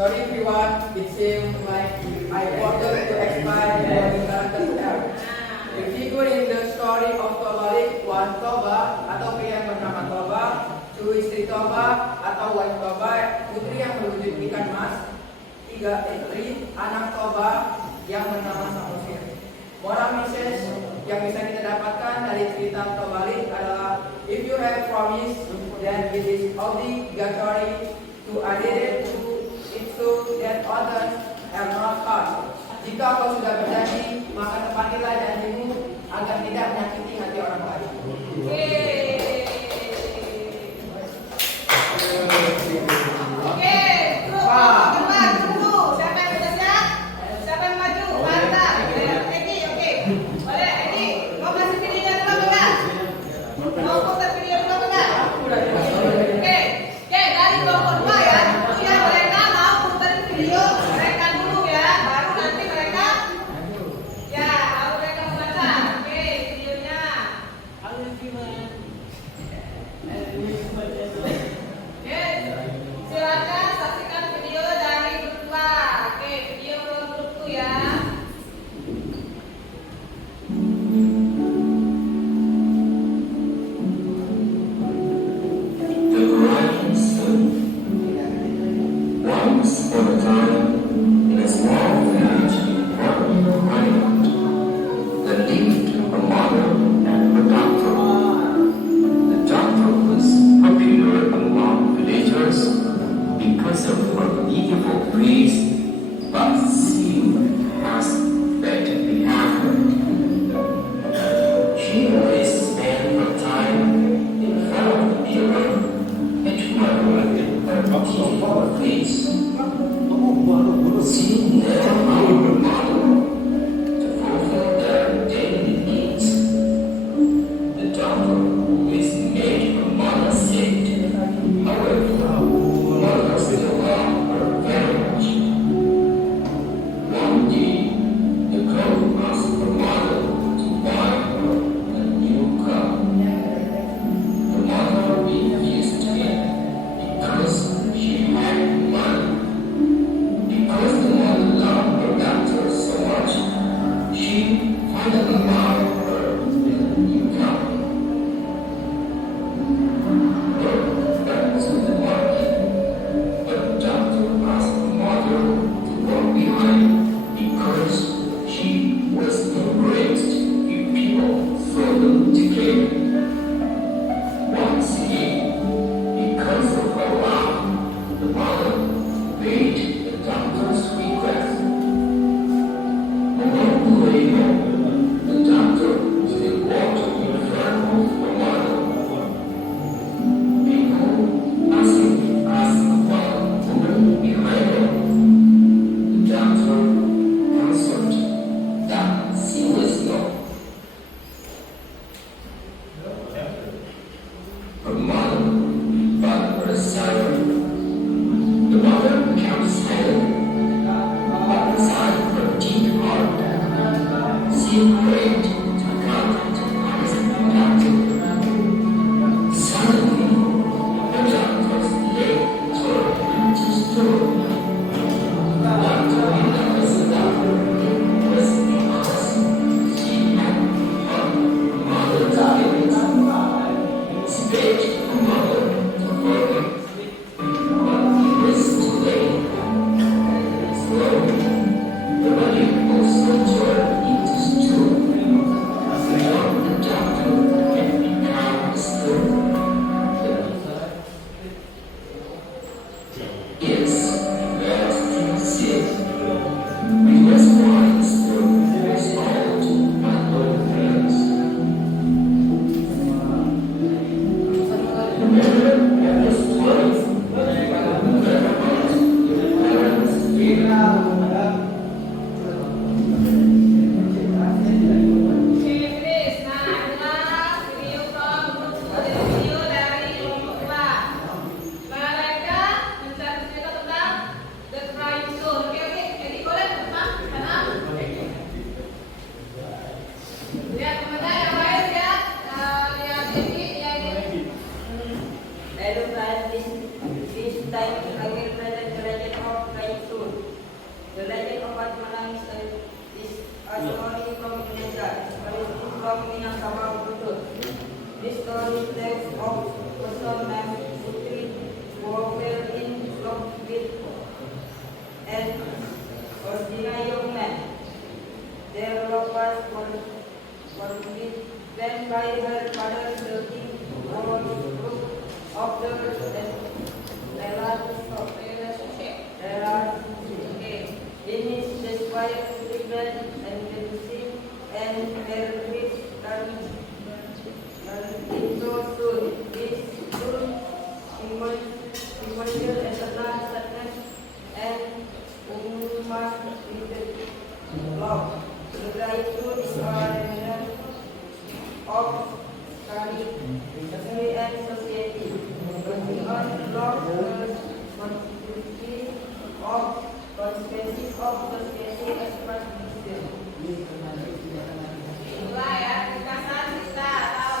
Sorry everyone, it seems like I forgot to explain the characters there. The figure in the story of Tobalik, one Toba atau pria yang bernama Toba, two istri Toba atau wife Toba, putri yang berwujud ikan mas, tiga istri anak Toba yang bernama Samosir. Moral message yang bisa kita dapatkan dari cerita Tobalik adalah if you have promise, then it is obligatory to adhere to it so that others are not hurt. Jika kau sudah berjanji, maka tepatilah janjimu agar tidak menyakiti hati orang lain. Oke, teman-teman, tunggu. Siapa yang sudah siap? Siapa yang maju? Mantap. Edi, oke. Boleh, Edi. Mau kasih video dulu apa enggak? Mau putar video dulu apa enggak? Oke, dari kelompok 2 ya. Jika mereka mau putar video mereka dulu ya, baru nanti mereka baru mereka membaca. Oke, videonya. Silakan saksikan video dari grup 2. Oke, video grup 2 ya. The Horizon Sun. Once upon a time, in a small village in northern Ireland, there lived a mother and a doctor. The doctor was popular among villagers because of her beautiful face, but she has bad behavior. She always spent her time in front of the mirror, admiring her beautiful face. She never allowed her mother to fulfill their daily needs. The doctor always made her mother sick. However, mother still loved her very much. One day, the girl asked her mother to buy her a new car. The mother refused it because she had money. Because the mother loved her doctor so much, she finally bought her a new car. Back to the market, but the doctor asked the mother to walk behind because she was enraged if people saw them together. Once again, because of her love, the mother obeyed the doctor's request. Along the way home, the doctor still walked in front of her mother. People asked about the woman behind her. The doctor answered that she was not. Her mother but her silent. The mother kept silent, but inside her deep heart, she prayed to God to answer the doctor. Suddenly, the doctor's leg turned into stone. The doctor realized that it was because she had hurt her mother's feelings. She begged her mother to forgive, but it was too late. Slowly, the body also turned into stone. The doctor had become stone. Yes, that is it. We was once stone was old and old friends. Oke, finish. Nah, inilah video from grup 2, video dari kelompok 2. Mereka mencari cerita tentang story from Indonesia, origin from Minangkabau Kultur. This story tells of person named Putri who fell in love with an ordinary young man. Their love was forbidden by her father, the king, or group of the relationship. In his desperate treatment and medicine and her grief turned into soon. This soon emotional eternal sadness and umat love. Sudah itu disebut of study and society. Working on love constitution of consequences of society express wisdom. Itulah ya, ringkasan kita atau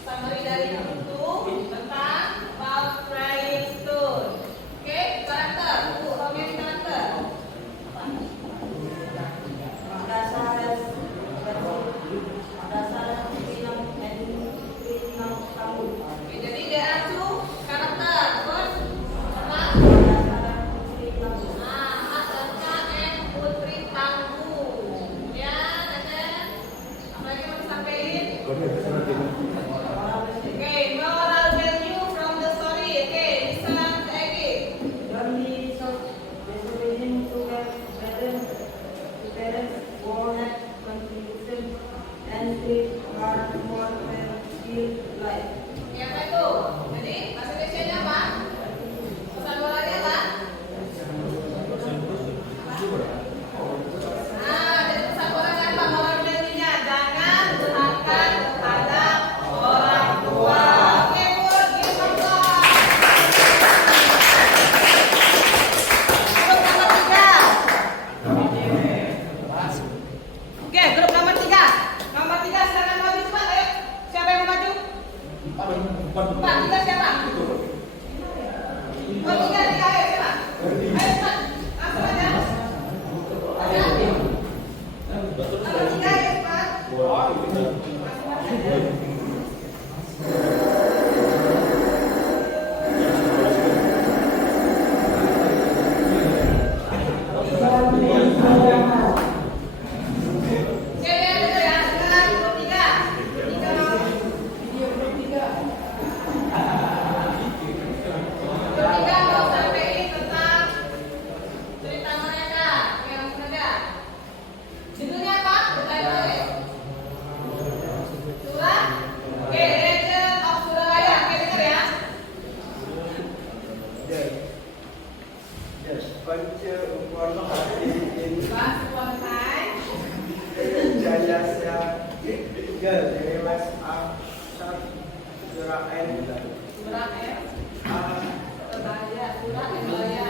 summary dari buku tentang about Crying Stone. Oke, karakter. Bu, how many karakter? Oke, jadi there are two karakter. First, Adaka and Putri Tangguh. Kemudian ada apa lagi mau disampaikan? Oke, moral value from the story. Oke, listen again. Don't be so disobedient to parents who have contribution and treat hard more than feel like. Ya, apa itu? Jadi bahasa Indonesia-nya apa? Pesan moralnya apa? Jadi pesan moralnya apa? Moral value-nya jangan durhaka kepada orang tua. Oke, Bu, give some applause. Grup nomor 3. Oke, grup nomor 3. Nomor 3 silakan maju cepat, ayo. Siapa yang mau maju? 4, 3 siapa? Oh, 3, ayo siapa? Ayo cepat, langsung aja. Nomor 3 ya cepat. Oke, dengar ya, dengar grup 3. 3 mau. Grup 3 mau sampaikan tentang cerita mereka yang ada. Judulnya apa? Title ya? Surah? Oke, Legend of Surabaya. Oke, dengar ya. Panca warna hati ini Last one time. jayasya dari mas Aksar surah N Surah F. Surabaya. Surah F.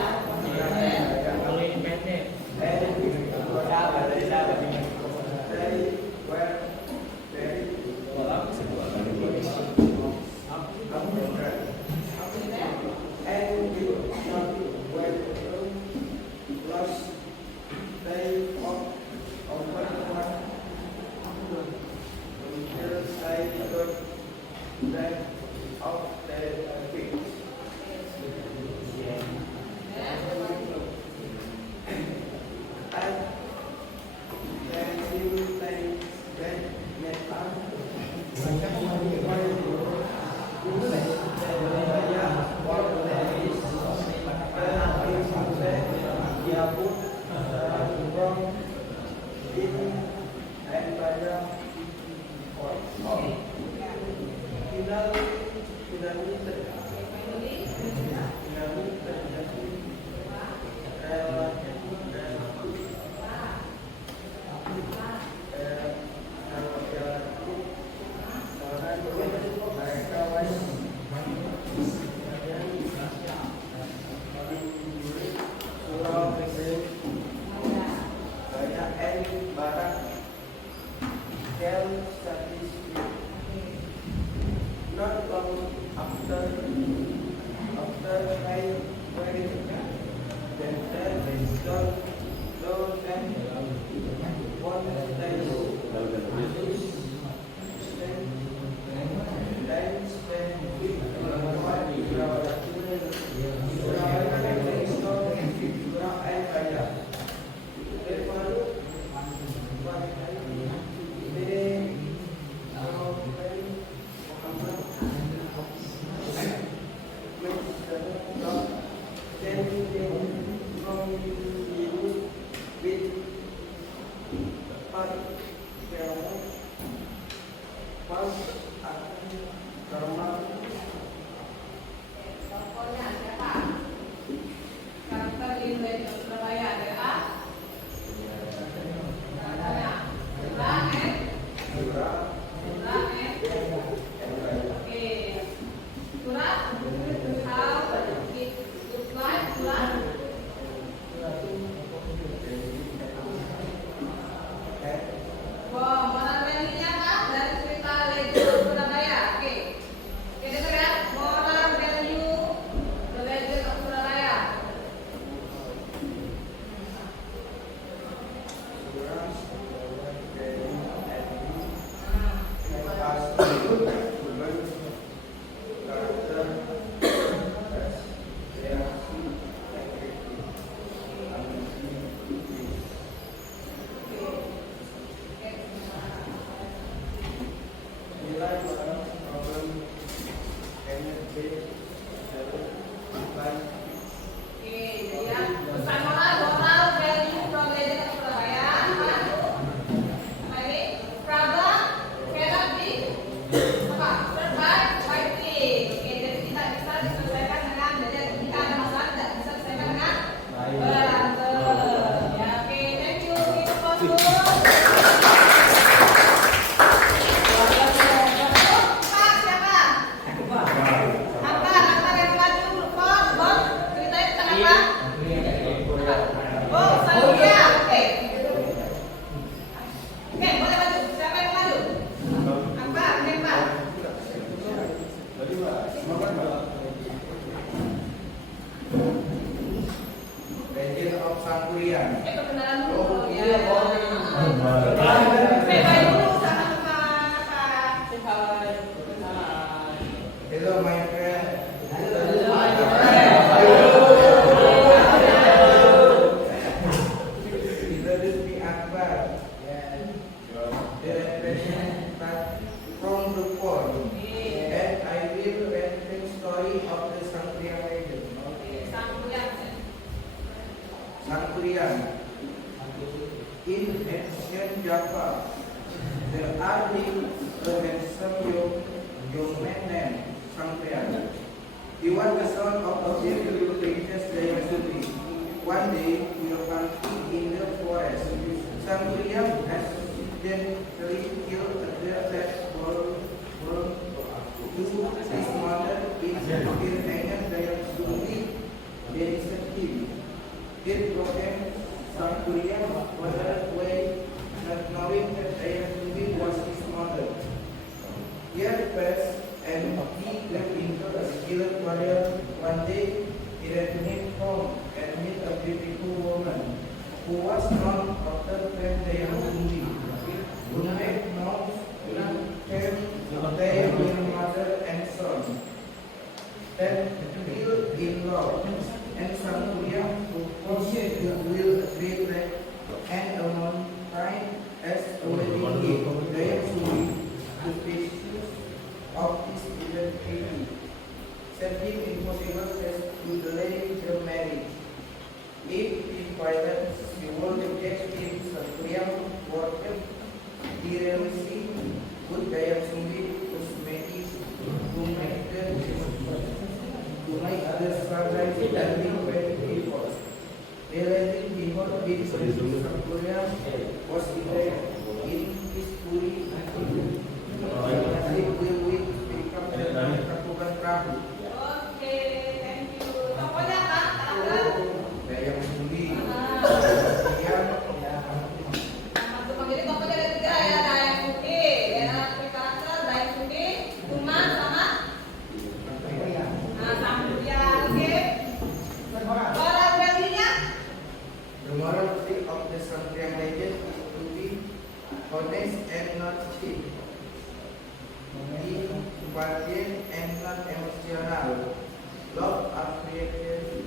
Sangkuriang. Perkenalan dulu Oh, ya. iya, boleh. Say hi dulu sama teman-teman. Say hi. Hai. Hello my friend. Introduce me Akbar. The representative from the port. And I will read the story of the Sangkuriang legend. Sangkuriang. In ancient Java, there are a handsome young man named Sangkuriang. He was the son of a very princess Dayasuri. One day, we were hunting in the forest. Sangkuriang accidentally killed a deer that burned to his mother in Hanged Dayasuri. Then said him. It broken Sangkuriang wandered away, not knowing that Dayasuri was his mother. Years passed, and he grew into a skilled warrior. One day, he returned home and met a beautiful woman who was none other than Dayasuri, who made known their mother and son. Then fell in love, and Sangkuriang proposed to will treat and a mountain as a wedding gift. Dayasuri, the species of his identity, said him impossible as to delay the marriage. If he violates, he will reject him. Sangkuriang worked tirelessly with Dayasuri cosmetics to make others survive and be very people. Realizing before being Sangkuriang was in his puri and will become the Kapukan Prabu. Oke, thank you. Tokohnya apa? Karakter? Dayasuri. Jadi tokohnya ada 3 ya, Dayasuri, karakter Dayasuri, Kuman sama Sangkuriang. Oke. Moral value-nya? The morality of the Sangkuriang legend is to be honest and not cheap, impartial and not emotional, love appreciation,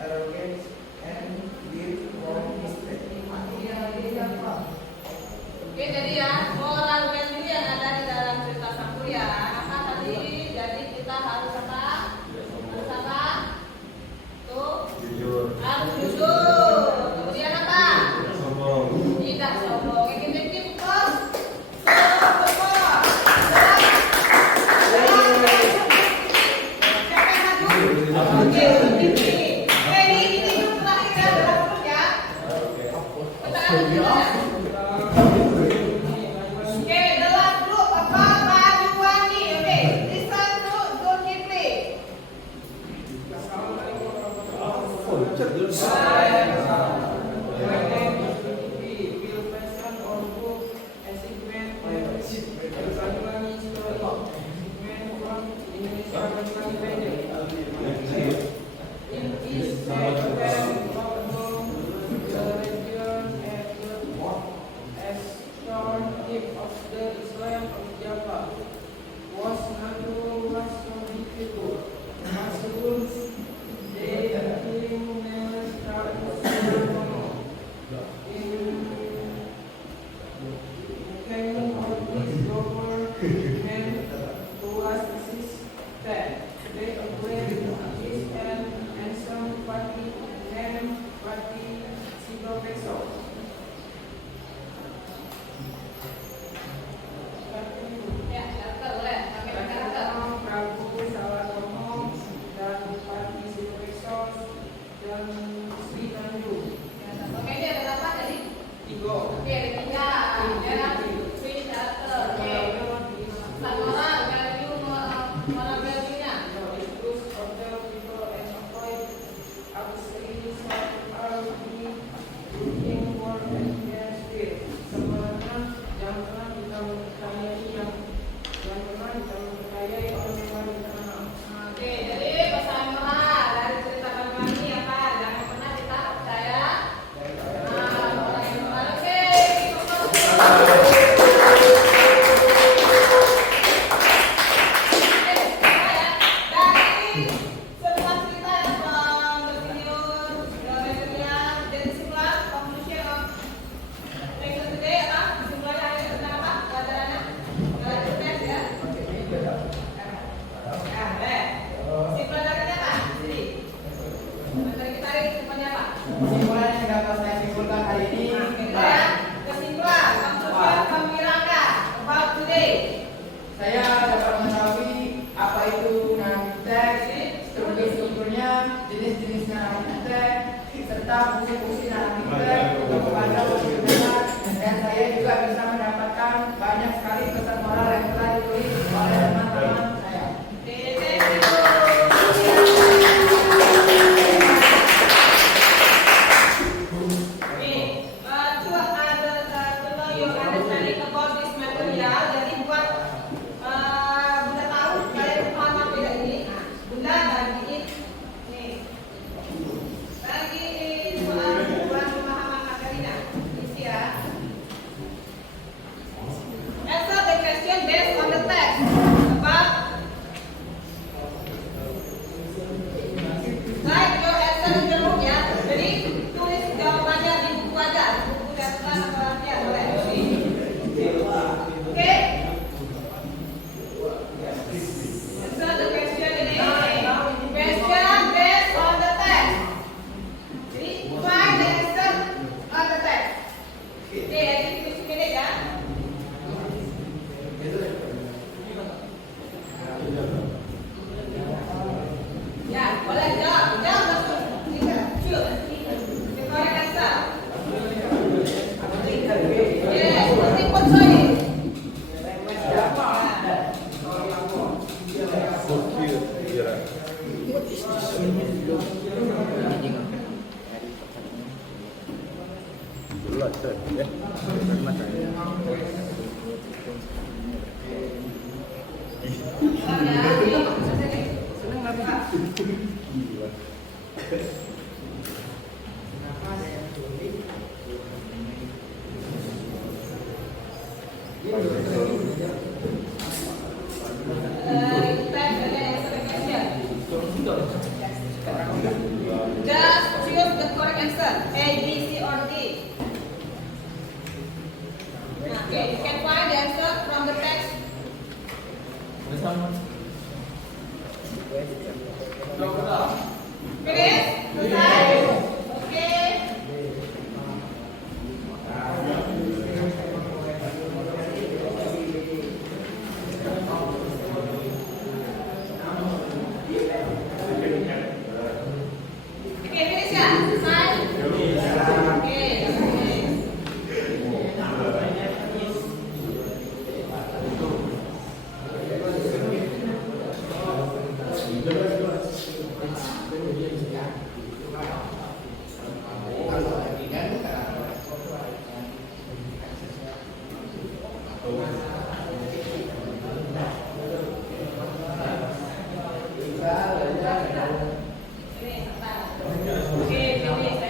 arrogance and give wrong mistake. Oke, jadi ya moral value yang ada di dalam cerita Sangkuriang apa tadi? Jadi kita harus apa? Harus apa? Tuh, harus jujur. Kemudian apa? Tidak sombong. Ini bos. Oke, ini itu terakhir ya, berapa ya? Pertanyaan Oke, the last group apa? Bajuwani. Oke, listen to Zulkifli. materi kesimpulannya apa? Kesimpulan yang dapat saya simpulkan hari ini, Kesimpulan, conclusion from Miranda about today. saya dapat mengetahui apa itu narasi teks, strukturnya, jenis-jenis narasi teks, serta fungsi-fungsi narasi teks untuk memandang dan saya juga bisa mendapatkan banyak sekali pesan moral yang telah ditulis oleh teman-teman saya. Answer the question based on the text. About write your answer in the book ya. Jadi tulis jawabannya di buku aja, di buku catatan atau latihan boleh. Oke? Answer the question ini. Question based on the text. Jadi find the answer on the text. Oke, jadi 10 menit ya. Ya, boleh jawab. Jawab langsung. Choose. The correct answer. Yes, multiple choice. Just choose the correct answer. A, B, C, or D. Okay, you can find the answer from the text. Finish? Selesai? Oke. Oke, finish ya? Selesai? Oke, finish. Oke, finish.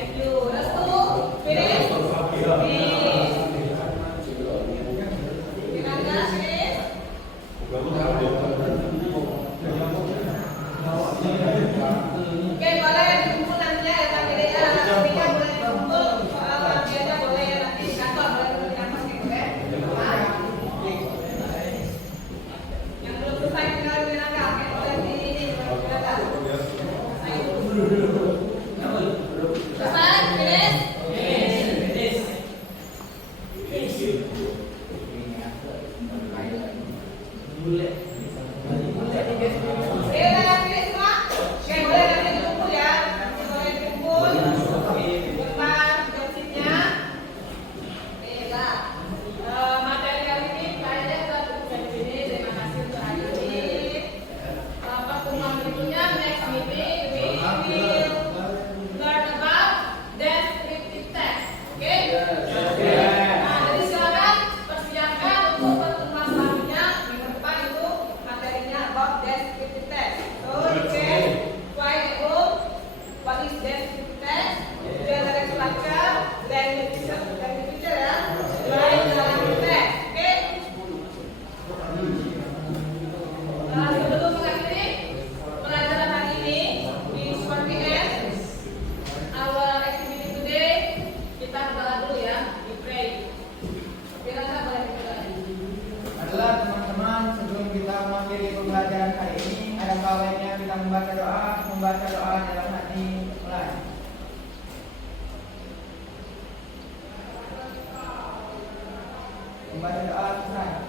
kepada doa tonight.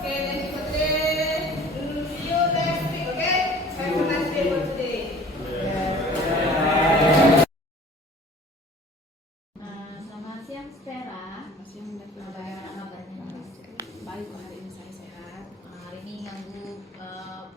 Okay, thank you for today. See you next week, okay? Have a nice day for today. Selamat siang, Spera. Masih mendapat Bagaimana kabarnya? baik hari ini saya sehat. Hari ini ganggu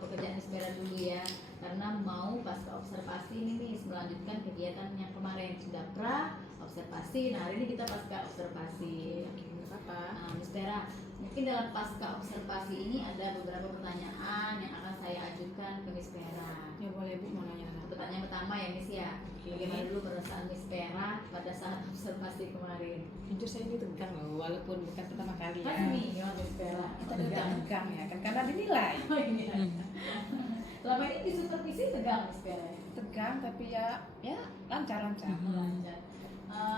pekerjaan Spera dulu ya, karena mau pasca observasi ini nih melanjutkan kegiatan yang kemarin sudah pra observasi. Nah hari ini kita pasca observasi. Nggak apa-apa. Miss Spera, mungkin dalam pasca observasi ini ada beberapa pertanyaan yang akan saya ajukan ke Miss Spera. Ya boleh Bu, mau nanya apa? Pertanyaan pertama ya Miss ya, bagaimana dulu perasaan Miss Spera pada saat observasi kemarin? Jujur saya ini tegang loh, walaupun bukan pertama kali ya. Kan nih, gimana Miss Spera? Kita tegang ya kan karena dinilai. Oh iya. Selama ini di supervisi tegang Miss Spera. Tegang tapi ya lancar-lancar. Lancar.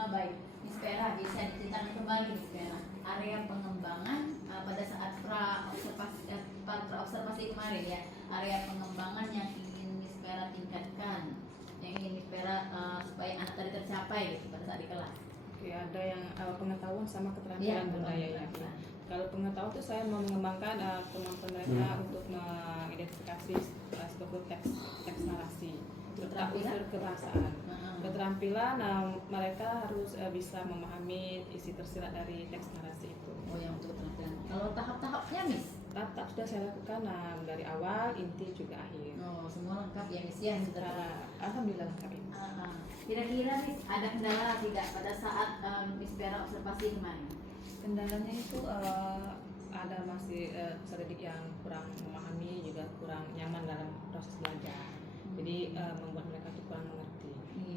Baik, Miss Spera bisa diceritakan kembali Miss Spera area pengembangan pada saat pra observasi kemarin ya, area pengembangan yang ingin Miss Spera tingkatkan, yang ingin Miss Spera supaya anak tadi tercapai gitu pada saat di kelas. Oke, ada yang pengetahuan sama Iya, keterampilan budaya ya. keterampilan. Kalau pengetahuan itu saya mau mengembangkan kemampuan mereka untuk mengidentifikasi struktur teks narasi, serta Keterampilan? unsur kebahasaan. Heeh. Keterampilan bisa bisa memahami isi tersirat dari teks narasi itu. Oh yang untuk keterampilan. Kalau tahap-tahapnya Miss? Tahap sudah saya lakukan dari awal, inti juga akhir. Oh semua lengkap ya Miss ya. Alhamdulillah lengkap ini. Kira-kira Miss ada kendala tidak pada saat Miss Spera observasi kemarin? Kendalanya itu ada masih selidik yang kurang memahami, juga kurang nyaman dalam proses belajar. Jadi membuat mereka tuh kurang mengerti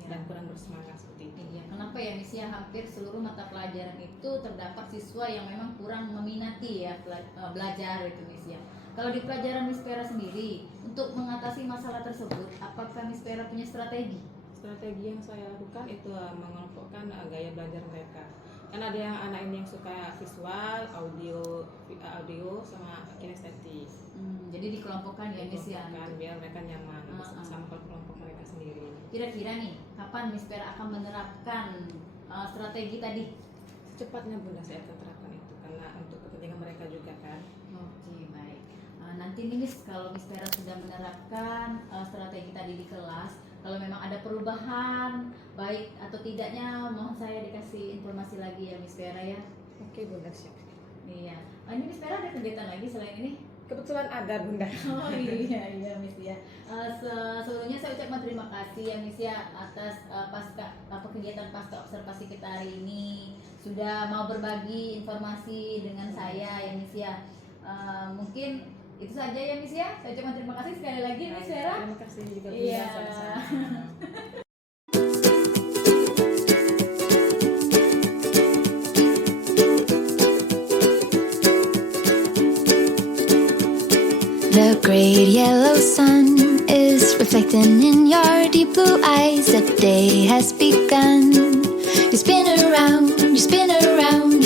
dan kurang bersemangat seperti itu. Iya, kenapa ya Miss ya, hampir seluruh mata pelajaran itu terdapat siswa yang memang kurang meminati ya belajar itu Miss ya. Kalau di pelajaran Miss Spera sendiri, untuk mengatasi masalah tersebut, apakah Miss Spera punya strategi? Strategi yang saya lakukan itu mengelompokkan gaya belajar mereka. Kan ada yang anak ini yang suka visual, audio sama kinestetik. Jadi dikelompokkan ya Miss ya. Biar mereka nyaman sama kelompok mereka sendiri. Kira-kira nih, kapan Miss Spera akan menerapkan strategi tadi? Secepatnya Bunda saya akan terapkan itu karena untuk kepentingan mereka juga kan. Oke, baik. Nanti nih Miss, kalau Miss Spera sudah menerapkan strategi tadi di kelas, kalau memang ada perubahan baik atau tidaknya, mohon saya dikasih informasi lagi ya Miss Spera ya. Oke Bunda, siap. Iya. Ini Miss Spera ada kegiatan lagi selain ini? Kebetulan ada Bunda. Oh iya Miss ya. Sebelumnya saya ucapkan terima kasih ya Miss ya atas kegiatan pasca observasi kita hari ini, sudah mau berbagi informasi dengan saya ya Miss ya. Mungkin itu saja ya Miss ya. Saya ucapkan terima kasih sekali lagi Miss Spera. Terima kasih juga Bunda. Iya. Sama-sama. The great yellow sun is reflecting in your deep blue eyes. The day has begun. You spin around, you spin